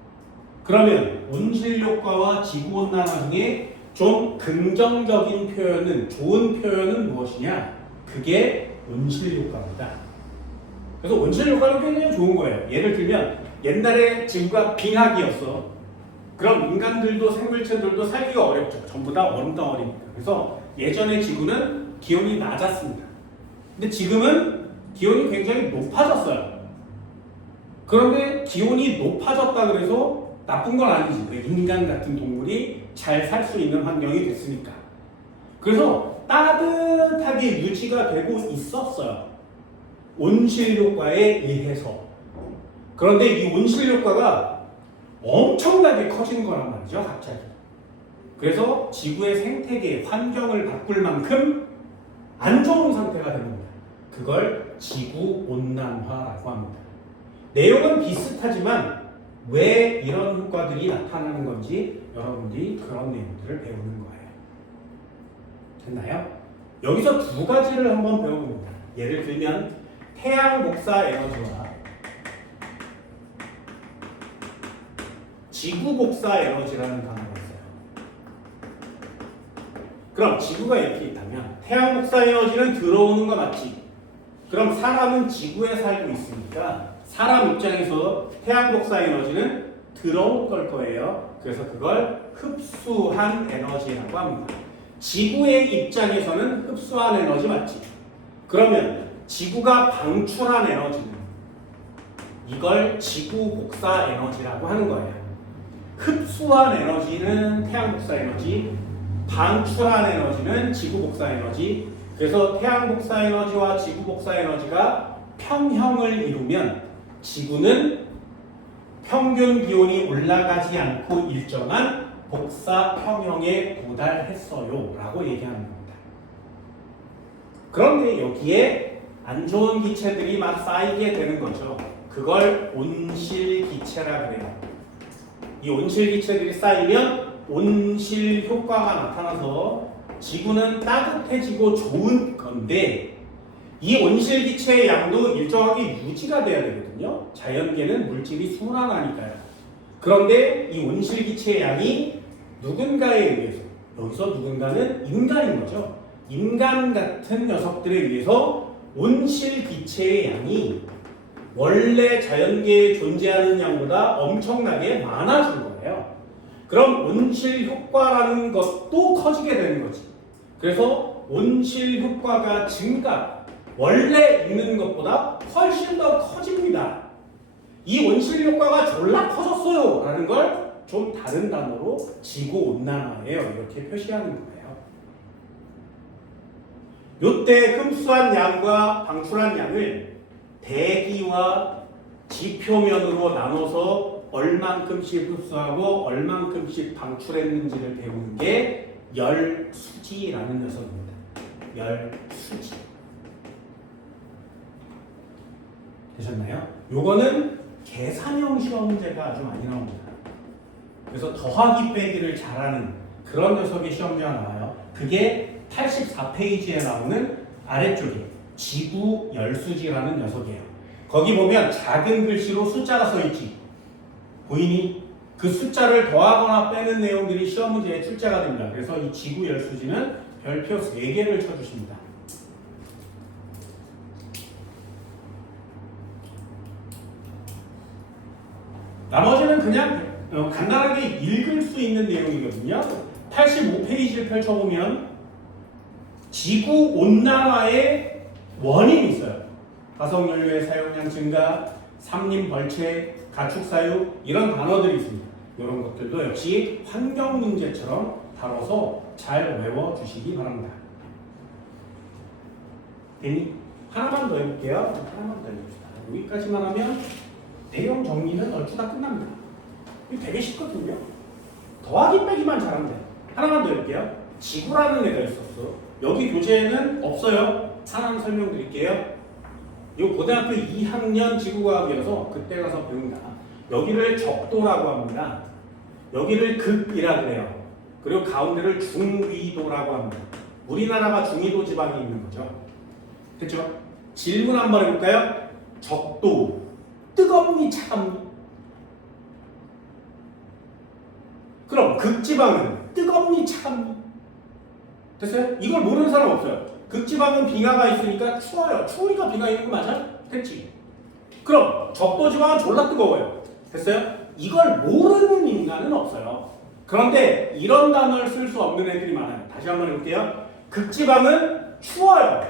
그러면 온실 효과와 지구 온난화 중에 좀 긍정적인 표현은, 좋은 표현은 무엇이냐? 그게 온실 효과입니다. 그래서 온실 효과는 굉장히 좋은 거예요. 예를 들면 옛날에 지구가 빙하기였어. 그럼 인간들도 생물체들도 살기가 어렵죠. 전부 다 얼음덩어리입니다. 그래서 예전에 지구는 기온이 낮았습니다. 근데 지금은 기온이 굉장히 높아졌어요. 그런데 기온이 높아졌다 그래서 나쁜 건 아니지. 인간 같은 동물이 잘 살 수 있는 환경이 됐으니까. 그래서 따뜻하게 유지가 되고 있었어요. 온실 효과에 의해서. 그런데 이 온실 효과가 엄청나게 커진 거란 말이죠, 갑자기. 그래서 지구의 생태계, 환경을 바꿀 만큼 안 좋은 상태가 되는 거예요. 그걸 지구 온난화라고 합니다. 내용은 비슷하지만 왜 이런 효과들이 나타나는 건지 여러분들이 그런 내용들을 배우는 거예요. 됐나요? 여기서 두 가지를 한번 배워봅니다. 예를 들면 태양 복사 에너지와 지구 복사 에너지라는 단어가 있어요. 그럼 지구가 이렇게 있다면 태양 복사 에너지는 들어오는 거 맞지? 그럼 사람은 지구에 살고 있으니까 사람 입장에서 태양 복사 에너지는 들어올 걸 거예요. 그래서 그걸 흡수한 에너지라고 합니다. 지구의 입장에서는 흡수한 에너지 맞지? 그러면 지구가 방출한 에너지는 이걸 지구 복사 에너지라고 하는 거예요. 흡수한 에너지는 태양 복사 에너지, 방출한 에너지는 지구 복사 에너지. 그래서 태양 복사 에너지와 지구 복사 에너지가 평형을 이루면 지구는 평균 기온이 올라가지 않고 일정한 복사 평형에 도달했어요 라고 얘기하는 겁니다. 그런데 여기에 안 좋은 기체들이 막 쌓이게 되는 거죠. 그걸 온실 기체라 그래요. 이 온실 기체들이 쌓이면 온실 효과가 나타나서 지구는 따뜻해지고 좋은 건데 이 온실 기체의 양도 일정하게 유지가 돼야 되거든요. 자연계는 물질이 순환하니까요. 그런데 이 온실 기체의 양이 누군가에 의해서, 여기서 누군가는 인간인 거죠. 인간 같은 녀석들에 의해서 온실 기체의 양이 원래 자연계에 존재하는 양보다 엄청나게 많아진 거예요. 그럼 온실 효과라는 것도 커지게 되는 거지. 그래서 온실 효과가 증가, 원래 있는 것보다 훨씬 더 커집니다. 이 온실 효과가 졸라 커졌어요 라는 걸 좀 다른 단어로 지구온난화예요 이렇게 표시하는 거예요. 요때 흡수한 양과 방출한 양을 대기와 지표면으로 나눠서 얼만큼씩 흡수하고 얼만큼씩 방출했는지를 배우는 게 열수지라는 녀석입니다. 열수지. 되셨나요? 요거는 계산형 시험 문제가 아주 많이 나옵니다. 그래서 더하기 빼기를 잘하는 그런 녀석의 시험지가 나와요. 그게 84페이지에 나오는 아래쪽에 지구 열수지라는 녀석이에요. 거기 보면 작은 글씨로 숫자가 써있지. 보이니? 그 숫자를 더하거나 빼는 내용들이 시험 문제에 출제가 됩니다. 그래서 이 지구 열수지는 별표 3개를 쳐주십니다. 나머지는 그냥 간단하게 읽을 수 있는 내용이거든요. 85페이지를 펼쳐보면 지구 온난화의 원인이 있어요. 화석연료의 사용량 증가, 산림 벌채, 가축 사육 이런 단어들이 있습니다. 이런 것들도 역시 환경 문제처럼 다뤄서 잘 외워주시기 바랍니다. 됐니? 하나만 더 해볼게요. 하나만 더 해봅시다. 여기까지만 하면 내용 정리는 얼추 다 끝납니다. 이거 되게 쉽거든요. 더하기 빼기만 잘하면 돼요. 하나만 더 해볼게요. 지구라는 애가 있었어. 여기 교재에는 없어요. 하나만 설명드릴게요. 이 고등학교 2학년 지구과학이어서 그때 가서 배운다. 여기를 적도라고 합니다. 여기를 극이라 그래요. 그리고 가운데를 중위도라고 합니다. 우리나라가 중위도 지방에 있는 거죠. 됐죠? 질문 한번 해볼까요? 적도 뜨겁니 차갑니? 그럼 극지방은 뜨겁니 차갑니? 됐어요? 이걸 모르는 사람 없어요. 극지방은 빙하가 있으니까 추워요. 추우니까 빙하 있는 거 맞아? 됐지? 그럼 적도지방은 졸라 뜨거워요. 됐어요? 이걸 모르는 인간은 없어요. 그런데 이런 단어를 쓸 수 없는 애들이 많아요. 다시 한번 해볼게요. 극지방은 추워요.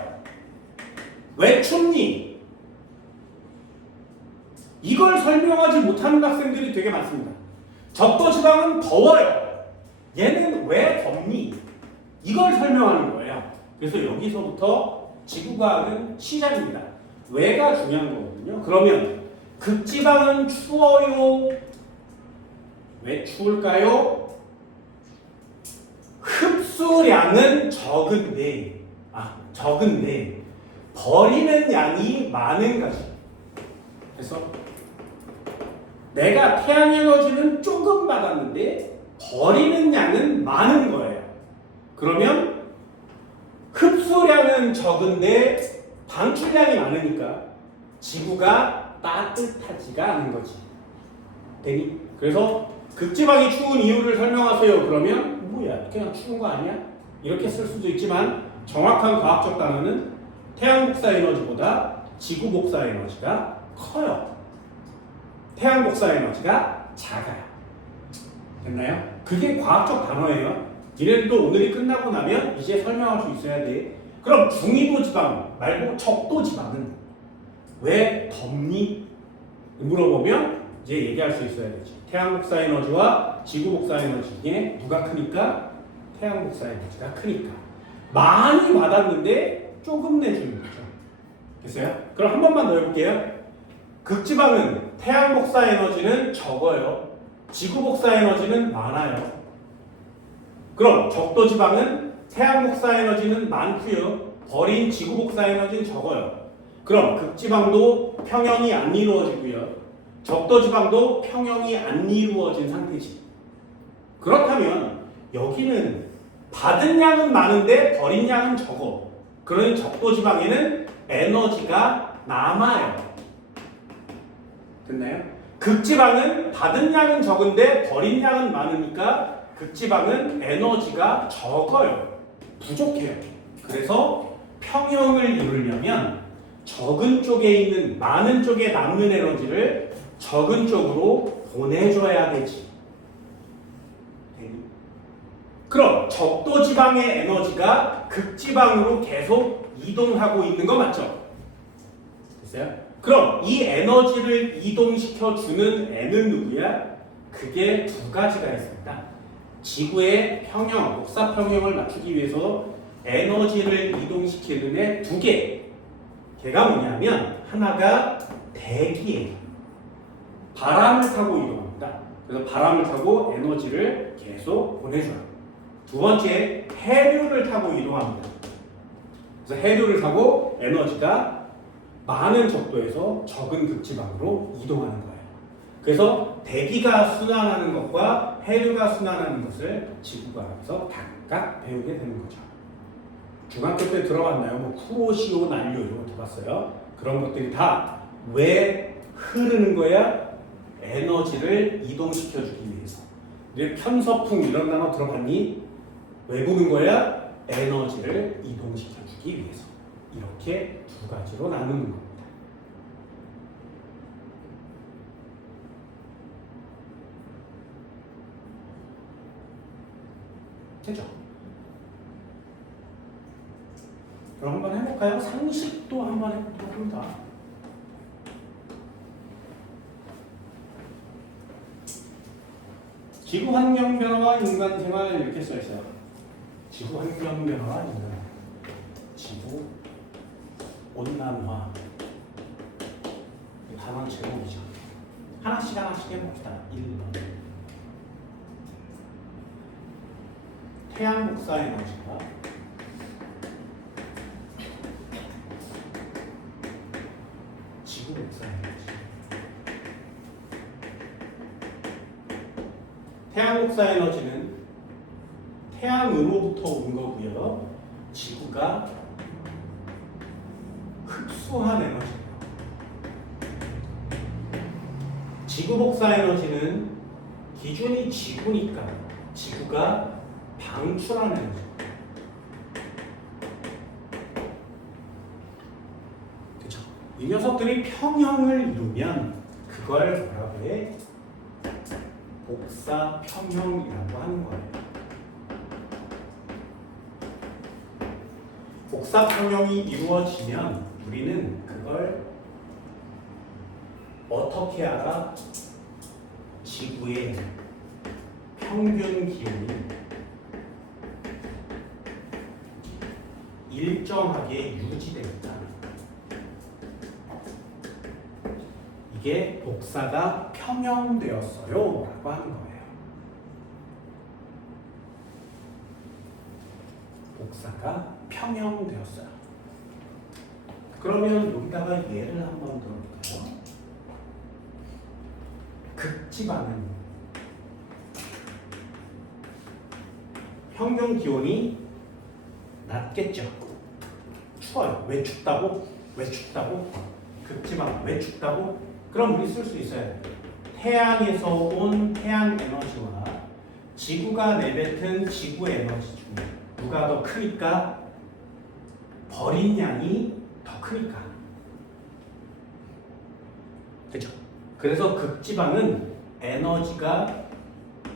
왜 춥니? 이걸 설명하지 못하는 학생들이 되게 많습니다. 적도지방은 더워요. 얘는 왜 덥니? 이걸 설명하는 거예요. 그래서 여기서부터 지구과학은 시작입니다. 왜가 중요한 거거든요. 그러면 극지방은 추워요. 왜 추울까요? 흡수량은 적은데 버리는 양이 많은 거지. 그래서 내가 태양 에너지는 조금 받았는데 버리는 양은 많은 거예요. 그러면 흡수량은 적은데 방출량이 많으니까 지구가 따뜻하지가 않은 거지. 되니? 그래서 극지방이 추운 이유를 설명하세요. 그러면 뭐야? 그냥 추운 거 아니야? 이렇게 쓸 수도 있지만 정확한 과학적 단어는 태양 복사 에너지보다 지구 복사 에너지가 커요. 태양 복사 에너지가 작아요. 됐나요? 그게 과학적 단어예요. 니네들도 오늘이 끝나고 나면 이제 설명할 수 있어야 돼. 그럼 중위도 지방 말고 적도 지방은 왜 덥니? 물어보면 이제 얘기할 수 있어야 되지. 태양 복사 에너지와 지구 복사 에너지 중에 누가 크니까? 태양 복사 에너지가 크니까. 많이 받았는데 조금 내주는 거죠. 됐어요? 그럼 한 번만 더 해볼게요. 극지방은 태양 복사 에너지는 적어요. 지구 복사 에너지는 많아요. 그럼 적도 지방은 태양 복사 에너지는 많고요. 버린 지구 복사 에너지는 적어요. 그럼 극지방도 평형이 안 이루어지고요. 적도 지방도 평형이 안 이루어진 상태지. 그렇다면 여기는 받은 양은 많은데 버린 양은 적어. 그러니 적도 지방에는 에너지가 남아요. 됐나요? 극지방은 받은 양은 적은데 버린 양은 많으니까 극지방은 에너지가 적어요. 부족해요. 그래서 평형을 이루려면 적은 쪽에 있는 많은 쪽에 남는 에너지를 적은 쪽으로 보내줘야 되지. 그럼 적도 지방의 에너지가 극지방으로 계속 이동하고 있는 거 맞죠? 됐어요? 그럼 이 에너지를 이동시켜 주는 N은 누구야? 그게 두 가지가 있습니다. 지구의 평형, 복사 평형을 맞추기 위해서 에너지를 이동시키는 애 두 개. 걔가 뭐냐면 하나가 대기예요. 바람을 타고 이동합니다. 그래서 바람을 타고 에너지를 계속 보내줘요. 두 번째, 해류를 타고 이동합니다. 그래서 해류를 타고 에너지가 많은 적도에서 적은 극지방으로 이동하는 거예요. 그래서 대기가 순환하는 것과 해류가 순환하는 것을 지구과학에서 각각 배우게 되는 거죠. 중학교 때 들어봤나요? 뭐 쿠로시오 난류 이런 거 들어봤어요? 그런 것들이 다 왜 흐르는 거야? 에너지를 이동시켜주기 위해서. 근데 편서풍 이런 단어 들어봤니? 왜 부는 거야? 에너지를 이동시켜주기 위해서. 이렇게 두 가지로 나누는 겁니다. 되죠? 그럼 한번 해볼까요? 상식도 한번 해보도록 합니다. 지구 환경 변화와 인간 생활 이렇게 써 있어요. 지구 환경 변화와 인간, 지구 온난화. 이 단원 제목이죠. 하나씩 해봅시다. 1번. 태양 복사 에너지가 지구 복사 에너지. 태양 복사 에너지는 태양으로부터 온 거고요. 지구가 흡수한 에너지예요. 지구 복사 에너지는 기준이 지구니까 지구가 방출한 에너지. 그렇죠? 이 녀석들이 평형을 이루면 그걸 뭐라고 해? 복사 평형이라고 하는 거예요. 복사 평형이 이루어지면 우리는 그걸 어떻게 알아? 지구의 평균 기온이 일정하게 유지됩니다. 이게 복사가 평형되었어요 라고 하는 거예요. 복사가 평형되었어요. 그러면 여기다가 예를 한번 들어볼까요? 극지방은 평균 기온이 낮겠죠. 추워요. 왜 춥다고? 왜 춥다고? 극지방 왜 춥다고? 그럼 우리 쓸 수 있어요. 태양에서 온 태양 에너지와 지구가 내뱉은 지구 에너지 중에 누가 더 크니까? 버린 양이 더 크니까. 그렇죠? 그래서 극지방은 에너지가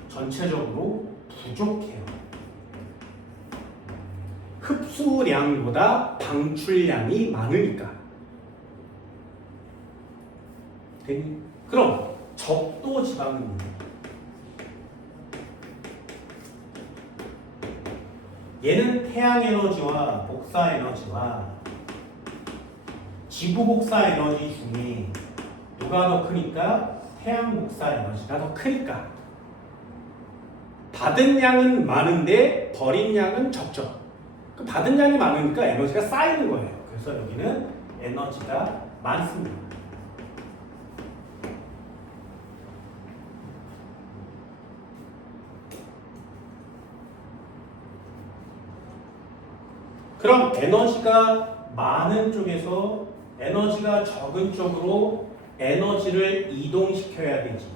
전체적으로 부족해요. 흡수량보다 방출량이 많으니까. 됐니? 그럼 적도 지방은 뭐예요? 얘는 태양 에너지와 복사 에너지와 지구 복사 에너지 중에 누가 더 크니까? 태양 복사 에너지가 더 크니까. 받은 양은 많은데 버린 양은 적죠. 그 받은 양이 많으니까 에너지가 쌓이는 거예요. 그래서 여기는 에너지가 많습니다. 그럼 에너지가 많은 쪽에서 에너지가 적은 쪽으로 에너지를 이동시켜야 되지.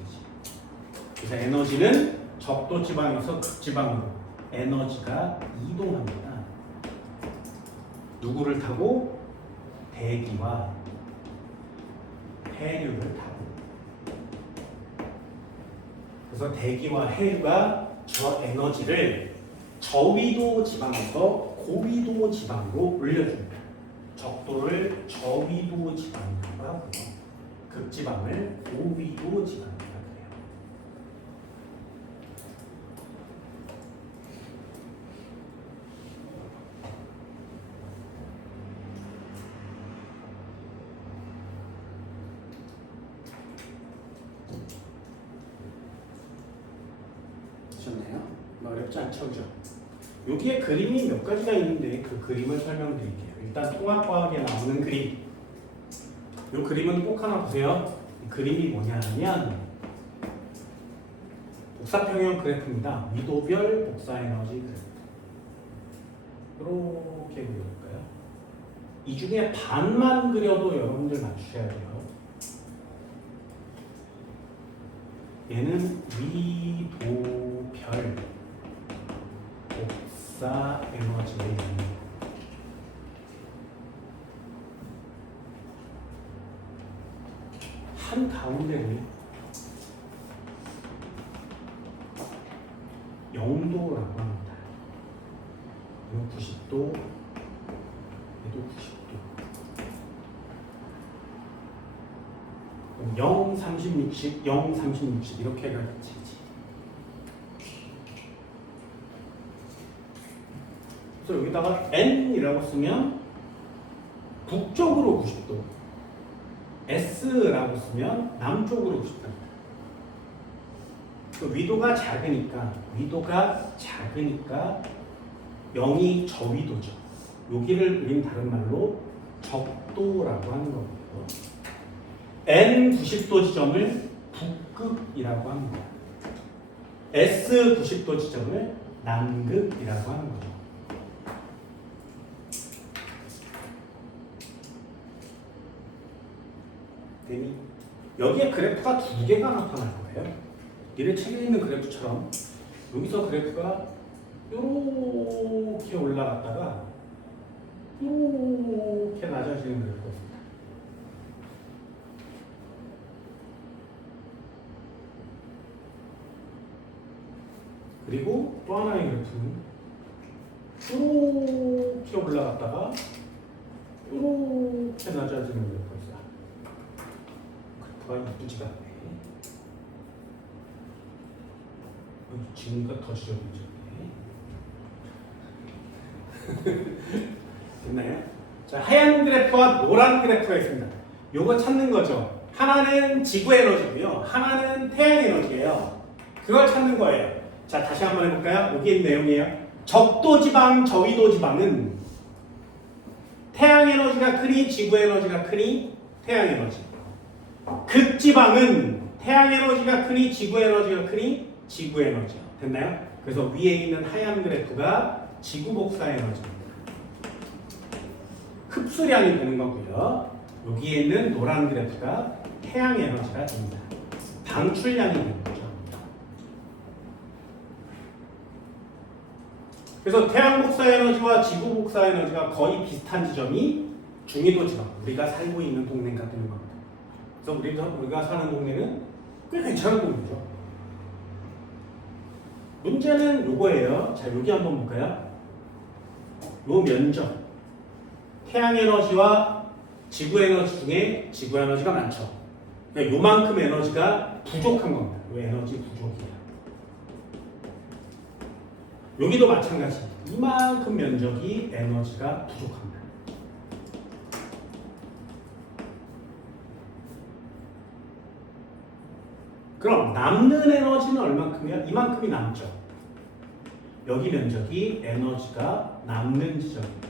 그래서 에너지는 적도 지방에서 극지방으로 에너지가 이동합니다. 누구를 타고? 대기와 해류를 타고. 그래서 대기와 해류가 저 에너지를 저위도 지방에서 고위도 지방으로 올려줍니다. 적도를 저위도 지방이라고 하고요. 극지방을 고위도 지방이라고 해요. 되셨나요? 어렵지 않죠, 그죠? 여기에 그림이 몇 가지가 있는데 그 그림을 설명드릴게요. 일단 통합과학에 나오는 그림. 이 그림은 꼭 하나 보세요. 이 그림이 뭐냐면 복사평형 그래프입니다. 위도별 복사에너지 그래프. 이렇게 그려볼까요? 이 중에 반만 그려도 여러분들 맞추셔야 돼요. 얘는 위도별 복사 에너지의 양입니다. 한 가운데는 0도라고 합니다. 이거 90도, 얘도 90도. 0, 30, 60, 0, 30, 60 이렇게 가겠지. 그래서 여기다가 N이라고 쓰면 북쪽으로 90도, S라고 쓰면 남쪽으로 90도. 그 위도가 작으니까 0이 저위도죠. 여기를 우린 다른 말로 적도라고 하는 거고요. N 90도 지점을 북극이라고 합니다. S 90도 지점을 남극이라고 하는 거죠. 여기에 그래프가 두 개가 나타날 거예요. 미래 책에 있는 그래프처럼 여기서 그래프가 이렇게 올라갔다가 이렇게 낮아지는 그래프가 있습니다. 그리고 또 하나의 그래프는 이렇게 올라갔다가 이렇게 낮아지는 그래프가 있어요. 그래프가 이쁘지가 않네. 지금보다 더 지저분해졌네. 됐나요? 자, 하얀 그래프와 노란 그래프가 있습니다. 요거 찾는 거죠. 하나는 지구 에너지고요. 하나는 태양 에너지예요. 그걸 찾는 거예요. 자, 다시 한번 해볼까요? 여기 있는 내용이에요. 적도지방, 저위도지방은 태양 에너지가 크니 지구 에너지가 크니 태양 에너지. 극지방은 태양 에너지가 크니 지구 에너지가 크니 지구 에너지요. 됐나요? 그래서 위에 있는 하얀 그래프가 지구 복사 에너지입니다. 흡수량이 되는 거고요. 여기에 있는 노란 그래프가 태양 에너지가 됩니다. 방출량이 되는 거죠. 그래서 태양 복사 에너지와 지구 복사 에너지가 거의 비슷한 지점이 중위도 지방, 우리가 살고 있는 동네가 되는 겁니다. 그래서 우리가 사는 동네는 꽤 괜찮은 동네죠. 문제는 요거예요. 자, 여기 한번 볼까요? 요 면적, 태양 에너지와 지구 에너지 중에 지구 에너지가 많죠. 그러니까 요만큼 에너지가 부족한 겁니다. 요 에너지 부족이에요. 여기도 마찬가지. 이만큼 면적이 에너지가 부족합니다. 그럼 남는 에너지는 얼만큼이야? 이만큼이 남죠. 여기 면적이 에너지가 남는 지점입니다.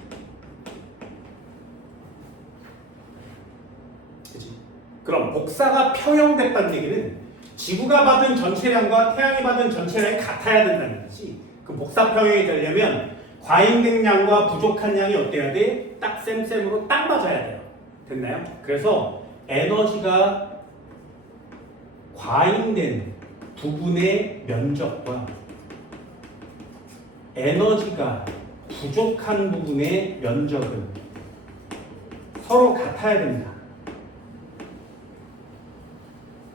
그치? 그럼 복사가 평형됐다는 얘기는 지구가 받은 전체량과 태양이 받은 전체량이 같아야 된다는 얘기지. 그 복사 평형이 되려면 과잉된 양과 부족한 양이 어때야 돼? 딱 쌤쌤으로 딱 맞아야 돼요. 됐나요? 그래서 에너지가 과잉된 부분의 면적과 에너지가 부족한 부분의 면적은 서로 같아야 됩니다.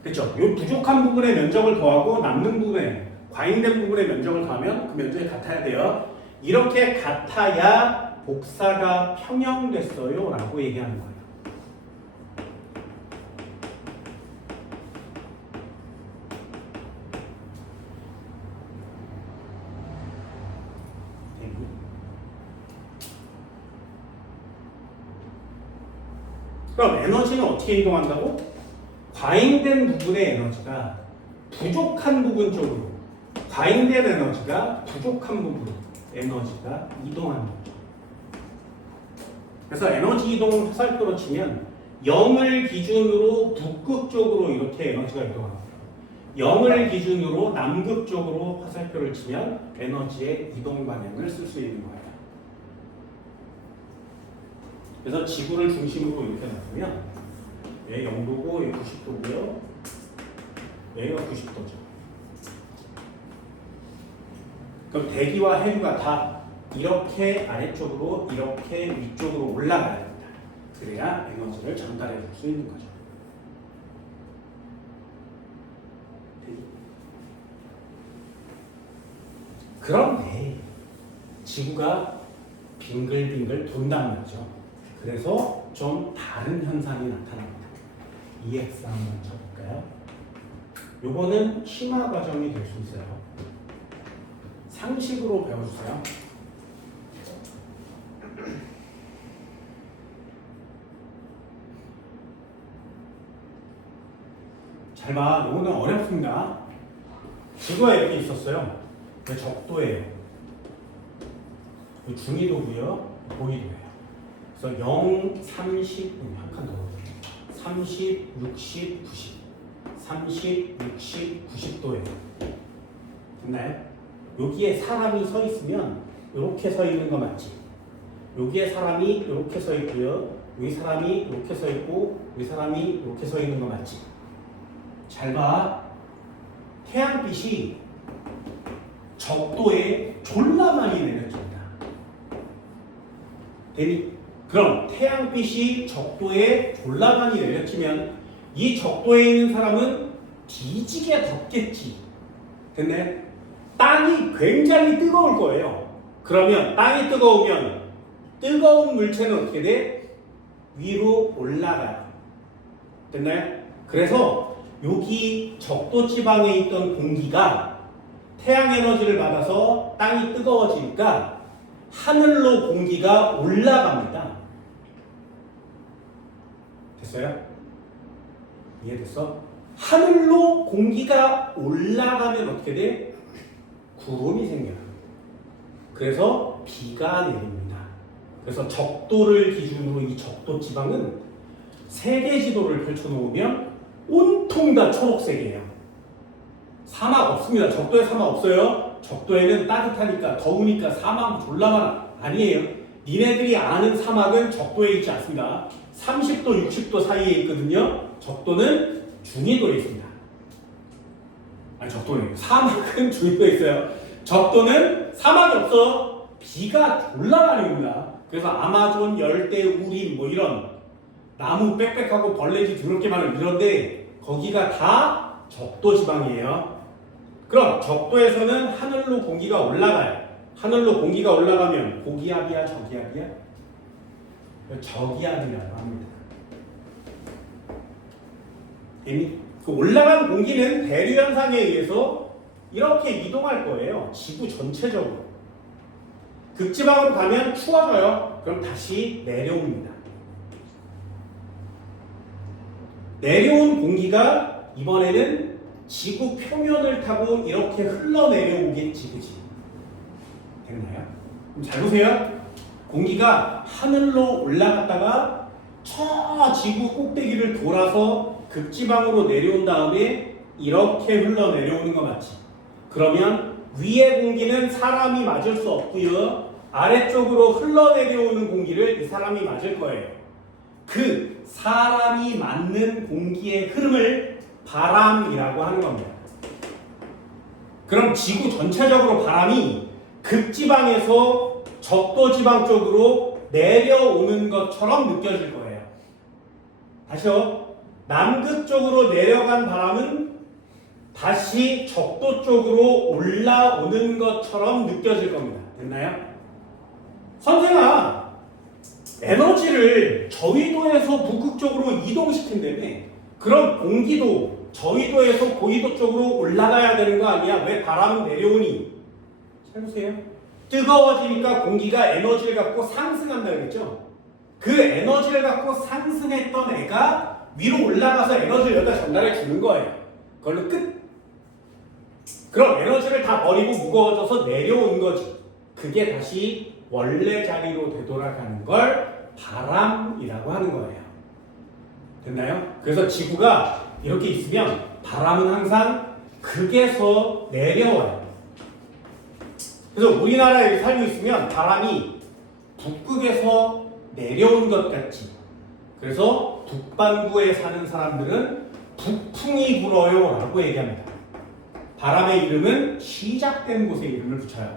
그렇죠? 이 부족한 부분의 면적을 더하고 남는 부분에 과잉된 부분의 면적을 더하면 그 면적이 같아야 돼요. 이렇게 같아야 복사가 평형됐어요 라고 얘기하는 거예요. 그럼 에너지는 어떻게 이동한다고? 과잉된 부분의 에너지가 부족한 부분 쪽으로, 과잉된 에너지가 부족한 부분 에너지가 이동하는 거죠. 그래서 에너지 이동 화살표로 치면 0을 기준으로 북극 쪽으로 이렇게 에너지가 이동합니다. 0을 기준으로 남극 쪽으로 화살표를 치면 에너지의 이동 방향을 쓸 수 있는 거예요. 그래서 지구를 중심으로 이렇게 놔두면 얘 0도고 얘 90도고요. 얘가 90도죠. 그럼 대기와 해류가 다 이렇게 아래쪽으로 이렇게 위쪽으로 올라가야 됩니다. 그래야 에너지를 전달해 줄 수 있는 거죠. 그런데 지구가 빙글빙글 돈단 말이죠. 그래서 좀 다른 현상이 나타납니다. EX 한번 쳐볼까요? 요거는 심화 과정이 될 수 있어요. 상식으로 배워주세요. 잘 봐. 요거는 어렵습니다. 지구가 이렇게 있었어요. 적도예요. 중위도고요. 고위도예요. 그래서 0, 30, 한 칸 더. 30, 60, 90. 30, 60, 90도예요. 됐나요? 여기에 사람이 서 있으면 이렇게 서 있는 거 맞지? 여기에 사람이 이렇게 서 있고요. 여기 사람이 이렇게 서 있고 여기 사람이 이렇게 서 있는 거 맞지? 잘 봐. 태양빛이 적도에 졸라 많이 내려집니다. 그럼 태양빛이 적도에 졸라 많이 내려치면 이 적도에 있는 사람은 뒤지게 덥겠지. 됐네? 땅이 굉장히 뜨거울 거예요. 그러면 땅이 뜨거우면 뜨거운 물체는 어떻게 돼? 위로 올라가요. 됐나요? 그래서 여기 적도 지방에 있던 공기가 태양 에너지를 받아서 땅이 뜨거워지니까 하늘로 공기가 올라갑니다. 됐어요? 이해됐어? 하늘로 공기가 올라가면 어떻게 돼? 구름이 생겨요. 그래서 비가 내립니다. 그래서 적도를 기준으로 이 적도 지방은 세계 지도를 펼쳐놓으면 온통 다 초록색이에요. 사막 없습니다. 적도에 사막 없어요. 적도에는 따뜻하니까 더우니까 사막 졸라 많아. 아니에요. 니네들이 아는 사막은 적도에 있지 않습니다. 30도, 60도 사이에 있거든요. 적도는 중위도에 있습니다. 아니 적도는 사막은 중위도에 있어요. 적도는 사막이 없어. 비가 졸라 많이 옵니다. 그래서 아마존 열대 우림 뭐 이런 나무 빽빽하고 벌레지 더럽게 많은 이런데 거기가 다 적도 지방이에요. 그럼 적도에서는 하늘로 공기가 올라가요. 하늘로 공기가 올라가면 고기압이야 저기압이야? 저기압이라고 합니다. 그 올라간 공기는 대류 현상에 의해서 이렇게 이동할 거예요. 지구 전체적으로. 극지방으로 가면 추워져요. 그럼 다시 내려옵니다. 내려온 공기가 이번에는 지구 표면을 타고 이렇게 흘러내려오겠지, 그치? 됐나요? 그럼 잘 보세요. 공기가 하늘로 올라갔다가 저 지구 꼭대기를 돌아서 극지방으로 내려온 다음에 이렇게 흘러내려오는 거 맞지? 그러면 위의 공기는 사람이 맞을 수 없고요. 아래쪽으로 흘러내려오는 공기를 이 사람이 맞을 거예요. 그 사람이 맞는 공기의 흐름을 바람이라고 하는 겁니다. 그럼 지구 전체적으로 바람이 극지방에서 적도지방 쪽으로 내려오는 것처럼 느껴질 거예요. 다시요. 남극 쪽으로 내려간 바람은 다시 적도 쪽으로 올라오는 것처럼 느껴질 겁니다. 됐나요? 선생아, 에너지를 저위도에서 북극쪽으로 이동시킨다며. 그럼 공기도 저위도에서 고위도 쪽으로 올라가야 되는 거 아니야? 왜 바람은 내려오니? 잘 보세요. 뜨거워지니까 공기가 에너지를 갖고 상승한다 그랬죠? 그 에너지를 갖고 상승했던 애가 위로 올라가서 에너지를 여기다 전달해 주는 거예요. 그걸로 끝. 그럼 에너지를 다 버리고 무거워져서 내려온 거지. 그게 다시 원래 자리로 되돌아가는 걸 바람이라고 하는 거예요. 됐나요? 그래서 지구가 이렇게 있으면 바람은 항상 극에서 내려와요. 그래서 우리나라에 살고 있으면 바람이 북극에서 내려온 것 같지. 그래서 북반구에 사는 사람들은 북풍이 불어요 라고 얘기합니다. 바람의 이름은 시작된 곳에 이름을 붙여요.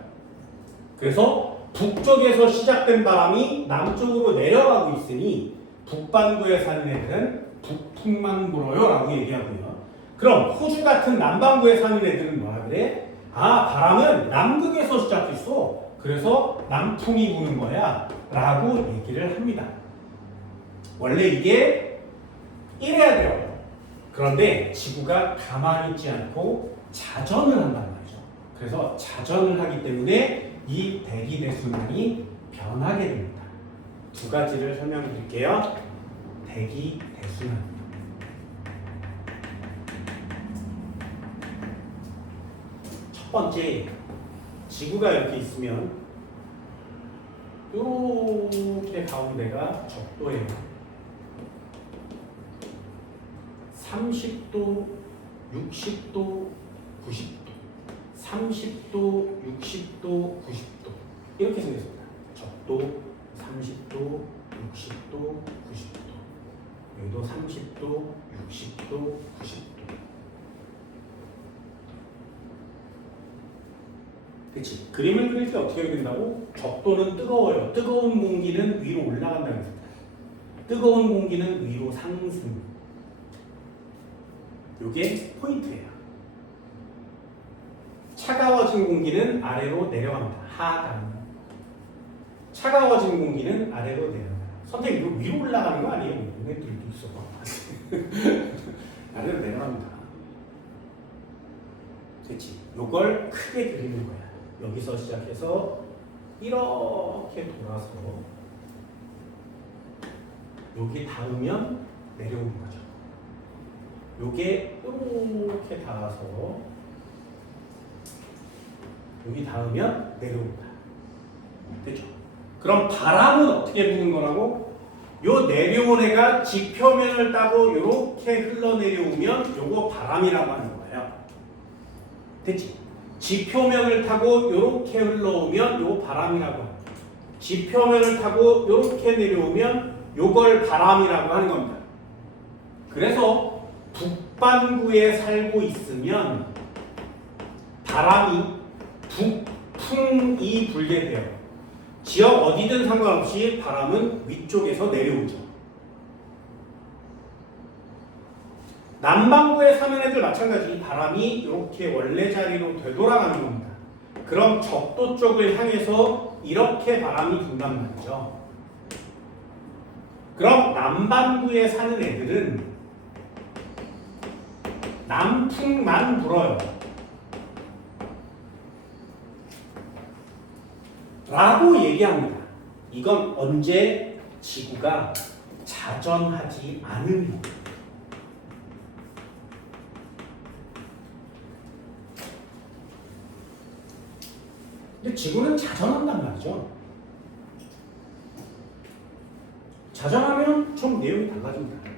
그래서 북쪽에서 시작된 바람이 남쪽으로 내려가고 있으니 북반구에 사는 애들은 북풍만 불어요 라고 얘기하고요. 그럼 호주 같은 남반구에 사는 애들은 뭐라 그래? 아, 바람은 남극에서 시작했어. 그래서 남풍이 부는 거야 라고 얘기를 합니다. 원래 이게 이래야 돼요. 그런데 지구가 가만히 있지 않고 자전을 한단 말이죠. 그래서 자전을 하기 때문에 이 대기대순환이 변하게 됩니다. 두 가지를 설명드릴게요. 대기대순환. 첫 번째, 지구가 이렇게 있으면 이렇게 가운데가 적도예요. 30도, 60도, 90도, 30도, 60도, 90도 이렇게 생겼습니다. 적도 30도, 60도, 90도. 여기도 30도, 60도, 90도. 그치? 그림을 그릴 때 어떻게 해야 된다고? 적도는 뜨거워요. 뜨거운 공기는 위로 올라간다는 겁니다. 뜨거운 공기는 위로 상승. 요게 포인트예요. 차가워진 공기는 아래로 내려갑니다. 하강. 차가워진 공기는 아래로 내려갑니다. 선생님 이거 위로 올라가는 거 아니에요? 얘네들도 있어. 아래로 내려갑니다. 그치? 요걸 크게 그리는 거야. 여기서 시작해서 이렇게 돌아서 여기 닿으면 내려오는 거죠. 요게 이렇게 닿아서 여기 닿으면 내려옵니다. 됐죠? 그럼 바람은 어떻게 부는 거라고? 요 내려온 애가 지표면을 따고 이렇게 흘러내려오면 요거 바람이라고 하는 거예요. 됐지? 지표면을 타고 이렇게 흘러오면 요거 바람이라고 합니다. 지표면을 타고 이렇게 내려오면 요걸 바람이라고 하는 겁니다. 그래서 북반구에 살고 있으면 바람이 북풍이 불게 돼요. 지역 어디든 상관없이 바람은 위쪽에서 내려오죠. 남반구에 사는 애들 마찬가지 바람이 이렇게 원래 자리로 되돌아가는 겁니다. 그럼 적도 쪽을 향해서 이렇게 바람이 분단 말이죠. 그럼 남반구에 사는 애들은 남풍만 불어요. 라고 얘기합니다. 이건 언제 지구가 자전하지 않으면. 근데 지구는 자전한단 말이죠. 자전하면 좀 내용이 달라집니다.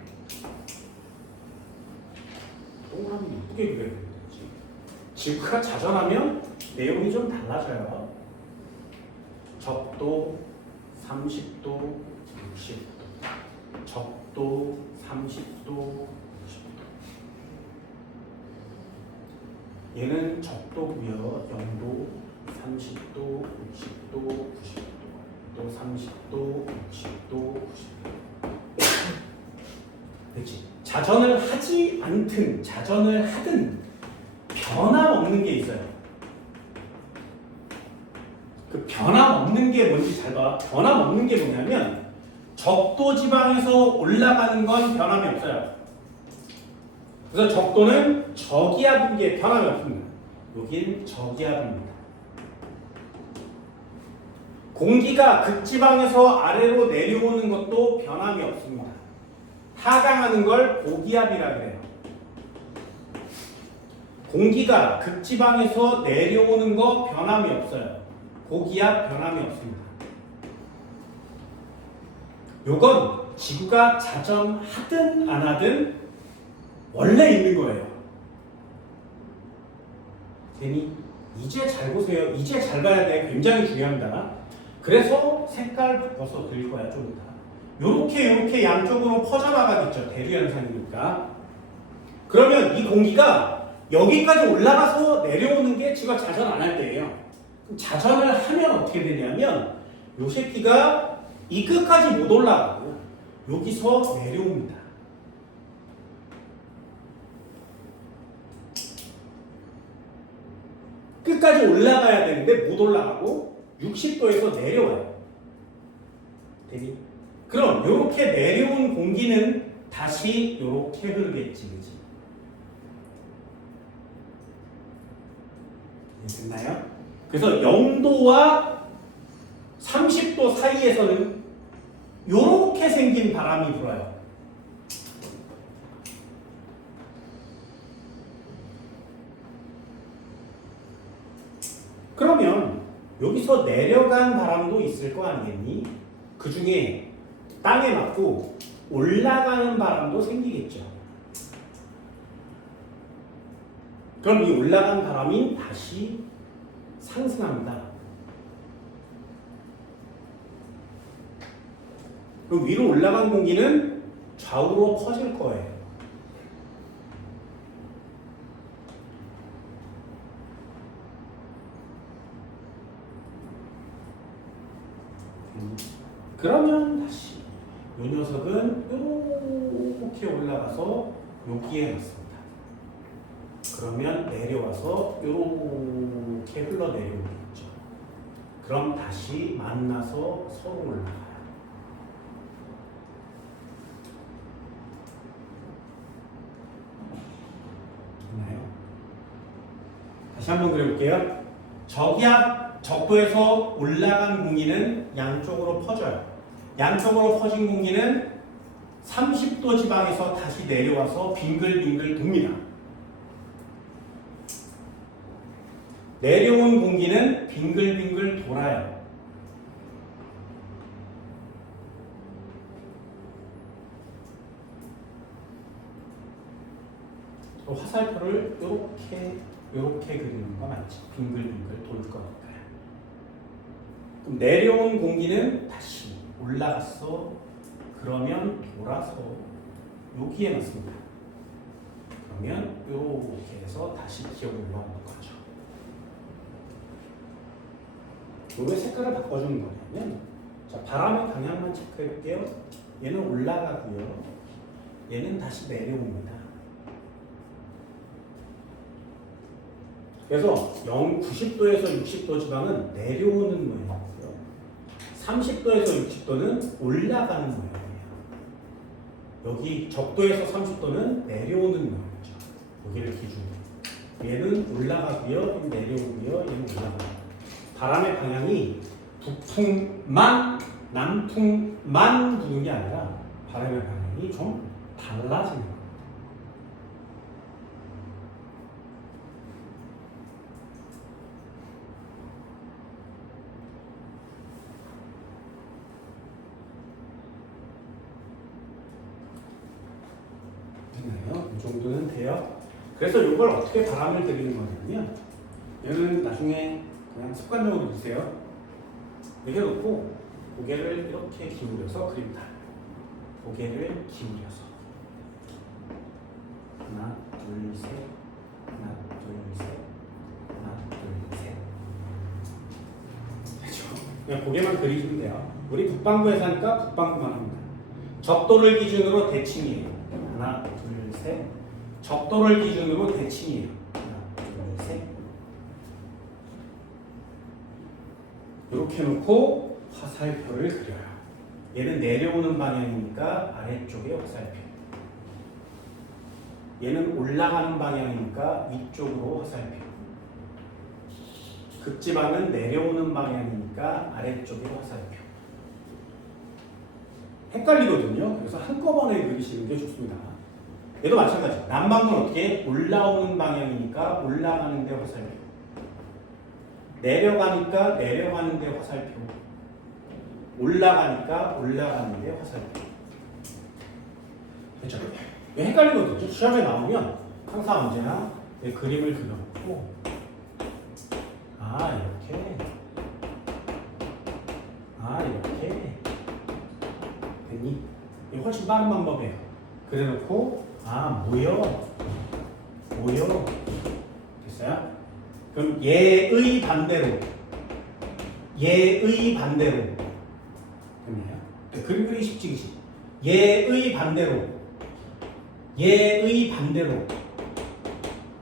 동그라미 예쁘게 그려야 되는지. 지구가 자전하면 내용이 좀 달라져요. 적도 30도, 60도. 적도 30도, 60도. 얘는 적도고요. 0도, 30도, 60도, 90도. 또 30도, 60도, 90도. 그렇지? 자전을 하지 않든 자전을 하든 변함없는 게 있어요. 그 변함없는 게 뭔지 잘 봐. 변함없는 게 뭐냐면 적도 지방에서 올라가는 건 변함이 없어요. 그래서 적도는 저기압인 게 변함이 없습니다. 여긴 저기압입니다. 공기가 극지방에서 아래로 내려오는 것도 변함이 없습니다. 하강하는 걸 고기압이라 그래요. 공기가 극지방에서 내려오는 거 변함이 없어요. 고기압 변함이 없습니다. 요건 지구가 자전하든 안 하든 원래 있는 거예요. 괜히 이제 잘 보세요. 이제 잘 봐야 돼. 굉장히 중요합니다. 그래서 색깔 바꿔서 그릴 거야 좀 이따. 요렇게 양쪽으로 퍼져나가겠죠. 대류 현상이니까. 그러면 이 공기가 여기까지 올라가서 내려오는 게 지구가 자전 안 할 때예요. 그럼 자전을 하면 어떻게 되냐면 요 새끼가 이 끝까지 못 올라가고 여기서 내려옵니다. 끝까지 올라가야 되는데 못 올라가고 60도에서 내려와요. 되니? 그럼 이렇게 내려온 공기는 다시 이렇게 흐르겠지, 그지? 됐나요? 그래서 0도와 30도 사이에서는 이렇게 생긴 바람이 불어요. 그러면 여기서 내려간 바람도 있을 거 아니겠니? 그 중에 땅에 맞고 올라가는 바람도 생기겠죠. 그럼 이 올라간 바람이 다시 상승합니다. 그럼 위로 올라간 공기는 좌우로 퍼질 거예요. 그러면 다시 이 녀석은 이렇게 올라가서 여기에 맞습니다. 그러면 내려와서 이렇게 흘러내려오겠죠. 그럼 다시 만나서 서로 올라가요. 됐나요? 다시 한번 그려볼게요. 저기압 적도에서 올라간 공기는 양쪽으로 퍼져요. 양쪽으로 퍼진 공기는 30도 지방에서 다시 내려와서 빙글빙글 돕니다. 내려온 공기는 빙글빙글 돌아요. 화살표를 이렇게 그리는 거 맞지? 빙글빙글 돌 거니까요. 그럼 내려온 공기는 다시 올라갔어. 그러면 돌아서 여기에 맞습니다. 그러면 이렇게 해서 다시 기어 올라오는 거죠. 왜 색깔을 바꿔주는 거냐면, 자, 바람의 방향만 체크해 볼게요. 얘는 올라가고요. 얘는 다시 내려옵니다. 그래서 90도에서 60도 지방은 내려오는 모양이고요. 30도에서 60도는 올라가는 모양이에요. 여기 적도에서 30도는 내려오는 모양이죠. 여기를 기준으로. 얘는 올라가고요. 얘는 내려오고요. 얘는 올라가고요. 바람의 방향이 북풍만, 남풍만 부는 게 아니라 바람의 방향이 좀 달라지는 거예요. 됐나요? 이 정도는 돼요. 그래서 이걸 어떻게 바람을 들이는 거냐면, 얘는 나중에 그냥 습관적으로 보세요. 이렇게 놓고 고개를 이렇게 기울여서 그립니다. 고개를 기울여서 하나, 둘, 셋, 하나, 둘, 셋, 하나, 둘, 셋. 되죠? 그냥 고개만 그리시면 돼요. 우리 북반구에 사니까 북반구만 합니다. 적도를 기준으로 대칭이에요. 하나, 둘, 셋. 적도를 기준으로 대칭이에요. 하나, 둘, 셋. 이렇게 놓고 화살표를 그려요. 얘는 내려오는 방향이니까 아래쪽에 화살표. 얘는 올라가는 방향이니까 위쪽으로 화살표. 극지방은 내려오는 방향이니까 아래쪽에 화살표. 헷갈리거든요. 그래서 한꺼번에 그리시는 게 좋습니다. 얘도 마찬가지. 남방은 어떻게? 올라오는 방향이니까 올라가는 데 화살표. 내려가니까 내려가는 데 화살표. 올라가니까 올라가는 데 화살표. 그렇죠? 헷갈리거든요. 시험에 나오면 항상 언제나 그림을 그려놓고 이렇게 됐니? 이게 훨씬 빠른 방법이에요. 그래놓고 모여 됐어요? 그럼 얘의 반대로 됐나요? 그림 그리기 쉽지 그치? 얘의 반대로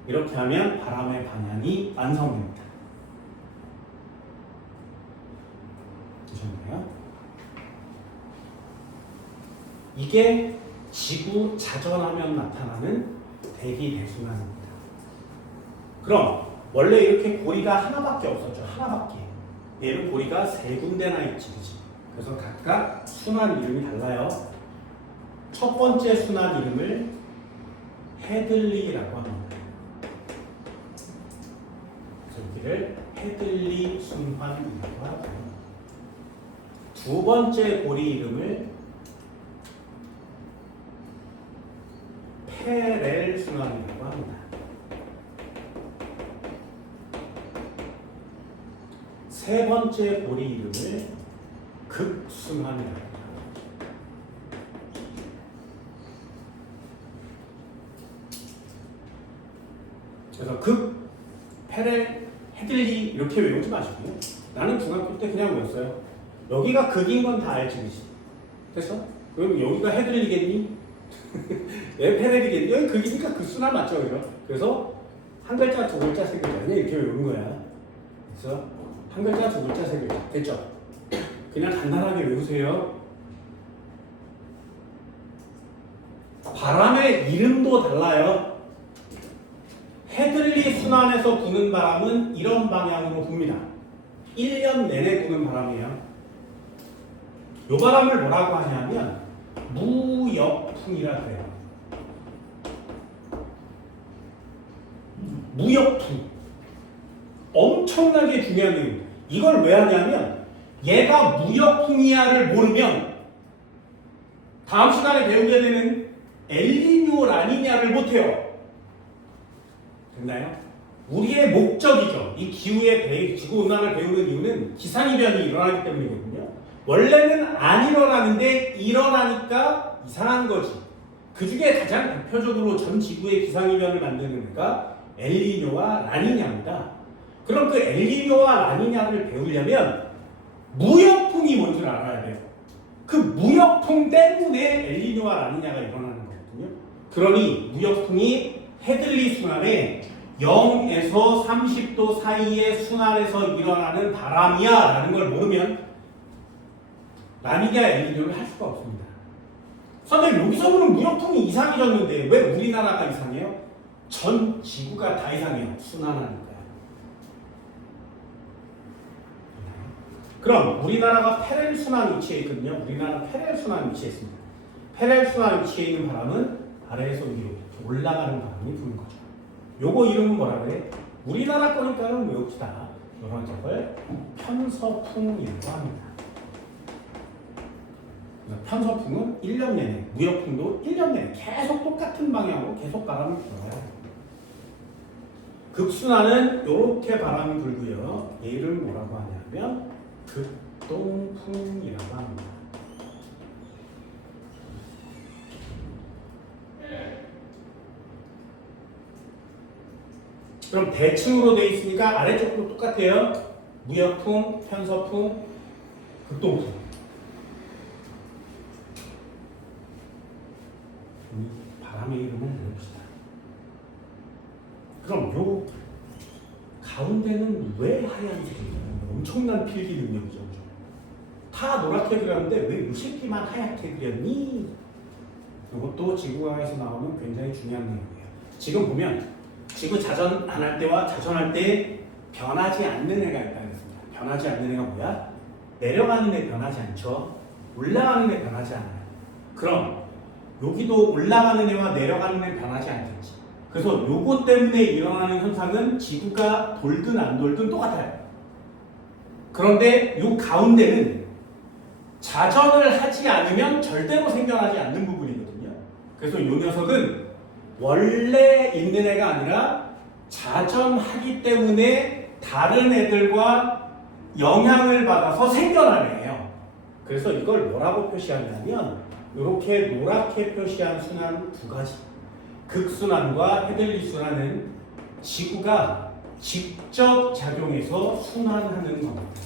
이렇게 하면 바람의 방향이 완성됩니다. 되셨나요? 이게 지구 자전하면 나타나는 대기 대순환입니다. 그럼 원래 이렇게 고리가 하나밖에 없었죠. 하나밖에. 얘는 고리가 세 군데나 있지, 그치? 그래서 각각 순환 이름이 달라요. 첫 번째 순환 이름을 헤들리라고 합니다. 그래서 여기를 헤들리 순환이라고 하고, 두 번째 고리 이름을 페렐 순환이라고 합니다. 세 번째 고리 이름을 극순환이라고 합니다. 그래서 극, 페렐, 헤들리 이렇게 외우지 마시고요. 나는 중학교 때 그냥 외웠어요. 여기가 극인 건 다 알지, 그치? 됐어? 그럼 여기가 헤들리겠니? 왜 페렐이겠니? 여기 극이니까 극순환 맞죠, 그래서 한 글자, 두 글자, 세 글자 그냥 이렇게 외우는 거야. 그래서 한 글자, 두 글자, 세 글자 됐죠? 그냥 간단하게 외우세요. 바람의 이름도 달라요. 헤들리 순환에서 부는 바람은 이런 방향으로 붑니다. 1년 내내 부는 바람이에요. 이 바람을 뭐라고 하냐면 무역풍이라 그래요. 무역풍. 엄청나게 중요한 내용. 이걸 왜 하냐면 얘가 무역풍이야를 모르면 다음 시간에 배우게 되는 엘니뇨 라니냐를 못해요. 됐나요? 우리의 목적이죠. 이 기후의 지구온난화를 배우는 이유는 기상이변이 일어나기 때문이거든요. 원래는 안 일어나는데 일어나니까 이상한 거지. 그 중에 가장 대표적으로 전 지구의 기상이변을 만드는 애가 엘니뇨와 라니냐입니다. 그럼 그 엘니뇨와 라니냐를 배우려면 무역풍이 뭔지 알아야 돼요. 그 무역풍 때문에 엘니뇨와 라니냐가 일어나는 거거든요. 그러니 무역풍이 헤들리 순환에 0에서 30도 사이의 순환에서 일어나는 바람이야 라는 걸 모르면 라니냐 엘니뇨를 할 수가 없습니다. 선생님 여기서는 무역풍이 이상해졌는데 왜 우리나라가 이상해요? 전 지구가 다 이상해요. 순환하니까. 그럼 우리나라가 페렐 순환 위치에 있거든요. 우리나라 페렐 순환 위치에 있습니다. 페렐 순환 위치에 있는 바람은 아래에서 위로 올라가는 바람이 부는 거죠. 요거 이름은 뭐라 그래? 우리나라 거니까는 외웁시다. 이런 적을 편서풍이라고 합니다. 편서풍은 1년 내내, 무역풍도 1년 내내 계속 똑같은 방향으로 계속 바람이 불어요. 극순환은 이렇게 바람이 불고요. 얘를 뭐라고 하냐면 극동풍이라고 합니다. 그럼 대칭으로 되어 있으니까 아래쪽도 똑같아요. 무역풍, 편서풍, 극동풍. 바람의 이름을 알려봅시다. 그럼 요 가운데는 왜 하얀색이에요? 엄청난 필기 능력이죠. 다 노랗게 그렸는데 왜 이 새끼만 하얗게 그렸니? 이것도 지구과학에서 나오는 굉장히 중요한 내용이에요. 지금 보면 지구 자전 안 할 때와 자전할 때 변하지 않는 애가 있다 그랬습니다. 변하지 않는 애가 뭐야? 내려가는 애 변하지 않죠. 올라가는 애 변하지 않아요. 그럼 여기도 올라가는 애와 내려가는 애 변하지 않겠지. 그래서 요거 때문에 일어나는 현상은 지구가 돌든 안 돌든 똑같아요. 그런데 요 가운데는 자전을 하지 않으면 절대로 생겨나지 않는 부분이거든요. 그래서 요 녀석은 원래 있는 애가 아니라 자전하기 때문에 다른 애들과 영향을 받아서 생겨난 애예요. 그래서 이걸 뭐라고 표시하냐면 이렇게 노랗게 표시한 순환 두 가지. 극순환과 헤들리 순환은 지구가 직접 작용해서 순환하는 겁니다.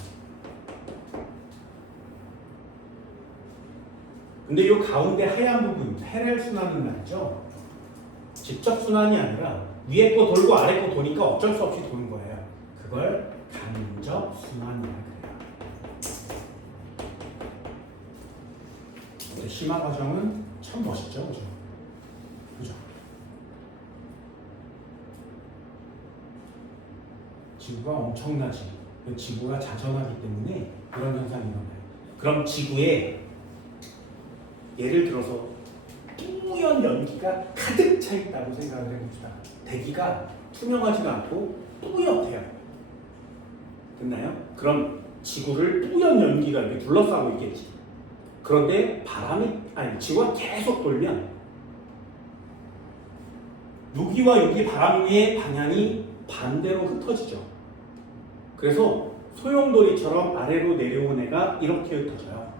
근데 이 가운데 하얀 부분, 해렐 순환은 말이죠. 직접 순환이 아니라 위에 거 돌고 아래 거 도니까 어쩔 수 없이 도는 거예요. 그걸 간접 순환이라고 해요. 심화 과정은 참 멋있죠, 그죠? 그죠? 지구가 엄청나지. 지구가 자전하기 때문에 그런 현상이 일어나요. 그럼 지구에 예를 들어서 뿌연 연기가 가득 차 있다고 생각을 해봅시다. 대기가 투명하지도 않고 뿌옇해요. 됐나요? 그럼 지구를 뿌연 연기가 이렇게 둘러싸고 있겠지. 그런데 지구가 계속 돌면 여기와 여기 바람의 방향이 반대로 흩어지죠. 그래서 소용돌이처럼 아래로 내려온 애가 이렇게 흩어져요.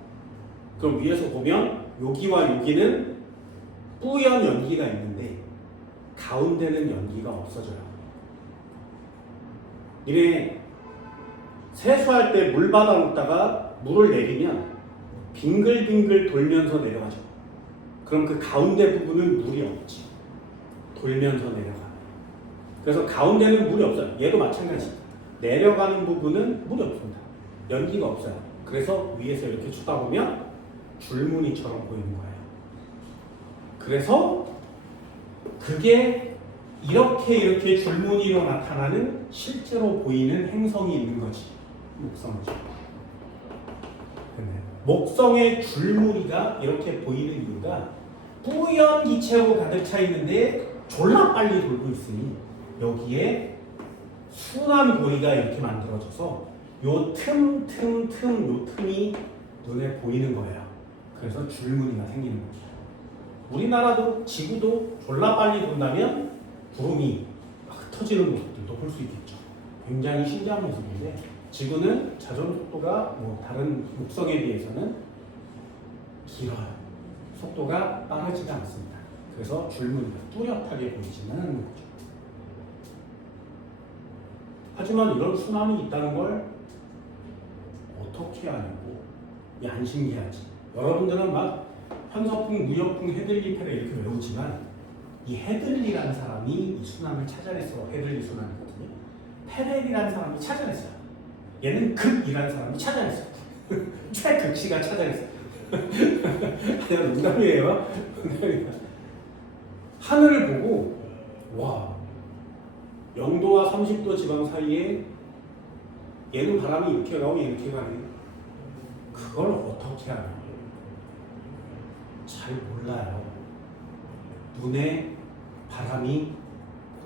그럼 위에서 보면 여기와 여기는 뿌연 연기가 있는데 가운데는 연기가 없어져요. 이래 세수할 때 물 받아놓다가 물을 내리면 빙글빙글 돌면서 내려가죠. 그럼 그 가운데 부분은 물이 없지. 돌면서 내려가. 그래서 가운데는 물이 없어요. 얘도 마찬가지. 내려가는 부분은 물이 없습니다. 연기가 없어요. 그래서 위에서 이렇게 쳐다보면 줄무늬처럼 보이는 거예요. 그래서 그게 이렇게 줄무늬로 나타나는 실제로 보이는 행성이 있는 거지. 목성이죠. 목성의 줄무늬가 이렇게 보이는 이유가 뿌연 기체로 가득 차 있는데 졸라 빨리 돌고 있으니 여기에 순환 고리가 이렇게 만들어져서 요 틈이 눈에 보이는 거예요. 그래서 줄무늬가 생기는 거죠. 우리나라도 지구도 졸라 빨리 돈다면 구름이 막 흩어지는 모습들도 볼 수 있겠죠. 굉장히 신기한 모습인데 지구는 자전 속도가 다른 목성에 비해서는 길어요. 속도가 빠르지가 않습니다. 그래서 줄무늬가 뚜렷하게 보이지는 않는 거죠. 하지만 이런 순환이 있다는 걸 어떻게 알고 안 신기하지. 여러분들은 막 현서풍, 무역풍, 헤들리, 페레 이렇게 외우지만 이 헤들리라는 사람이 이 순환을 찾아냈어. 헤들리 순환이거든요. 페렐이라는 사람이 찾아냈어요. 얘는 극이라는 사람이 찾아냈어요. 최극시가 찾아냈어요. 그냥 농담이에요. 하늘을 보고 와 0도와 30도 지방 사이에 얘는 바람이 이렇게 가고 이렇게 가네. 그걸 어떻게 알아요? 잘 몰라요. 눈에 바람이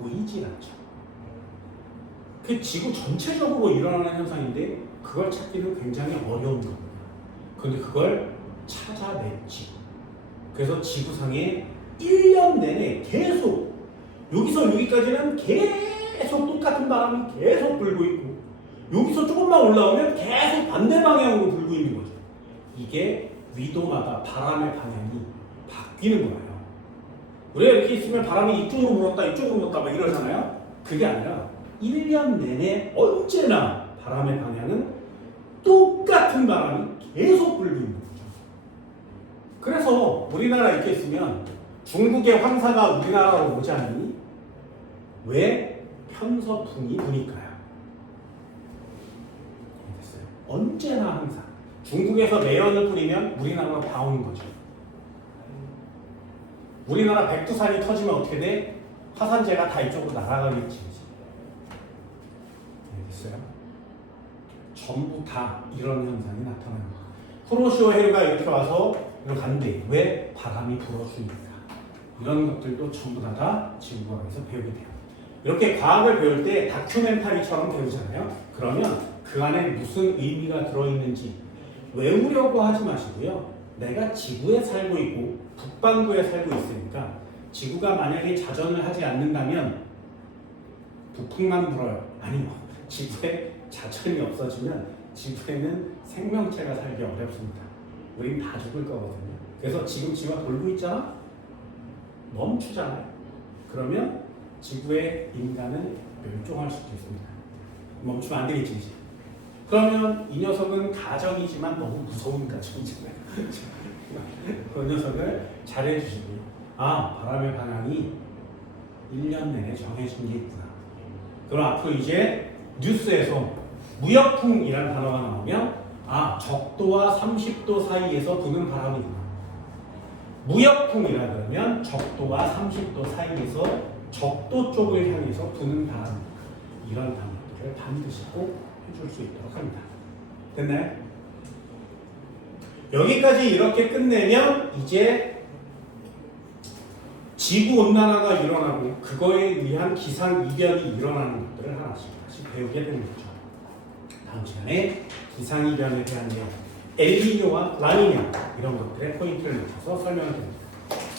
보이질 않죠. 그 지구 전체적으로 일어나는 현상인데 그걸 찾기는 굉장히 어려운 겁니다. 그런데 그걸 찾아냈지. 그래서 지구상에 1년 내내 계속 여기서 여기까지는 계속 똑같은 바람이 계속 불고 있고 여기서 조금만 올라오면 계속 반대 방향으로 불고 있는 거죠. 이게 위도마다 바람의 방향이 바뀌는 거예요. 우리가 이렇게 있으면 바람이 이쪽으로 불었다 이쪽으로 불었다 막 이러잖아요. 그게 아니라 1년 내내 언제나 바람의 방향은 똑같은 바람이 계속 불고 있는 거죠. 그래서 우리나라 이렇게 있으면 중국의 황사가 우리나라로 오지 않니? 왜? 편서풍이 부니까요. 됐어요. 언제나 항상 중국에서 매연을 뿌리면 우리나라로 다 오는 거죠. 우리나라 백두산이 터지면 어떻게 돼? 화산재가 다 이쪽으로 날아가겠지. 알겠어요? 전부 다 이런 현상이 나타나는 거예요. 쿠로시오 해류가 이렇게 와서 이렇게 간대. 왜? 바람이 불어주니까. 이런 것들도 전부 다 지구과학에서 배우게 돼요. 이렇게 과학을 배울 때 다큐멘터리처럼 배우잖아요. 그러면 그 안에 무슨 의미가 들어있는지 외우려고 하지 마시고요. 내가 지구에 살고 있고 북반구에 살고 있으니까 지구가 만약에 자전을 하지 않는다면 북풍만 불어요. 아니요. 지구에 자전이 없어지면 지구에는 생명체가 살기 어렵습니다. 우린 다 죽을 거거든요. 그래서 지금 지구가 돌고 있잖아? 멈추잖아요. 그러면 지구의 인간은 멸종할 수도 있습니다. 멈추면 안 되겠지, 이제. 그러면 이 녀석은 가정이지만 너무 무서운 가정이잖아요. 그 녀석을 잘해주시고요. 아, 바람의 방향이 1년 내내 정해진 게 있구나. 그럼 앞으로 이제 뉴스에서 무역풍이라는 단어가 나오면 아, 적도와 30도 사이에서 부는 바람이구나. 무역풍이라 그러면 적도와 30도 사이에서 적도 쪽을 향해서 부는 바람. 이런 단어들을 반드시 꼭 해줄 수 있도록 합니다. 됐나요? 여기까지 이렇게 끝내면 이제 지구온난화가 일어나고 그거에 의한 기상이변이 일어나는 것들을 하나씩 다시 배우게 되는 거죠. 다음 시간에 기상이변에 대한 내용, 엘니뇨와 라니뇨 이런 것들의 포인트를 맞춰서 설명을 드립니다.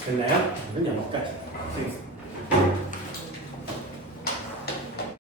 됐나요? 오늘은 여기까지. 쓰겠습니다.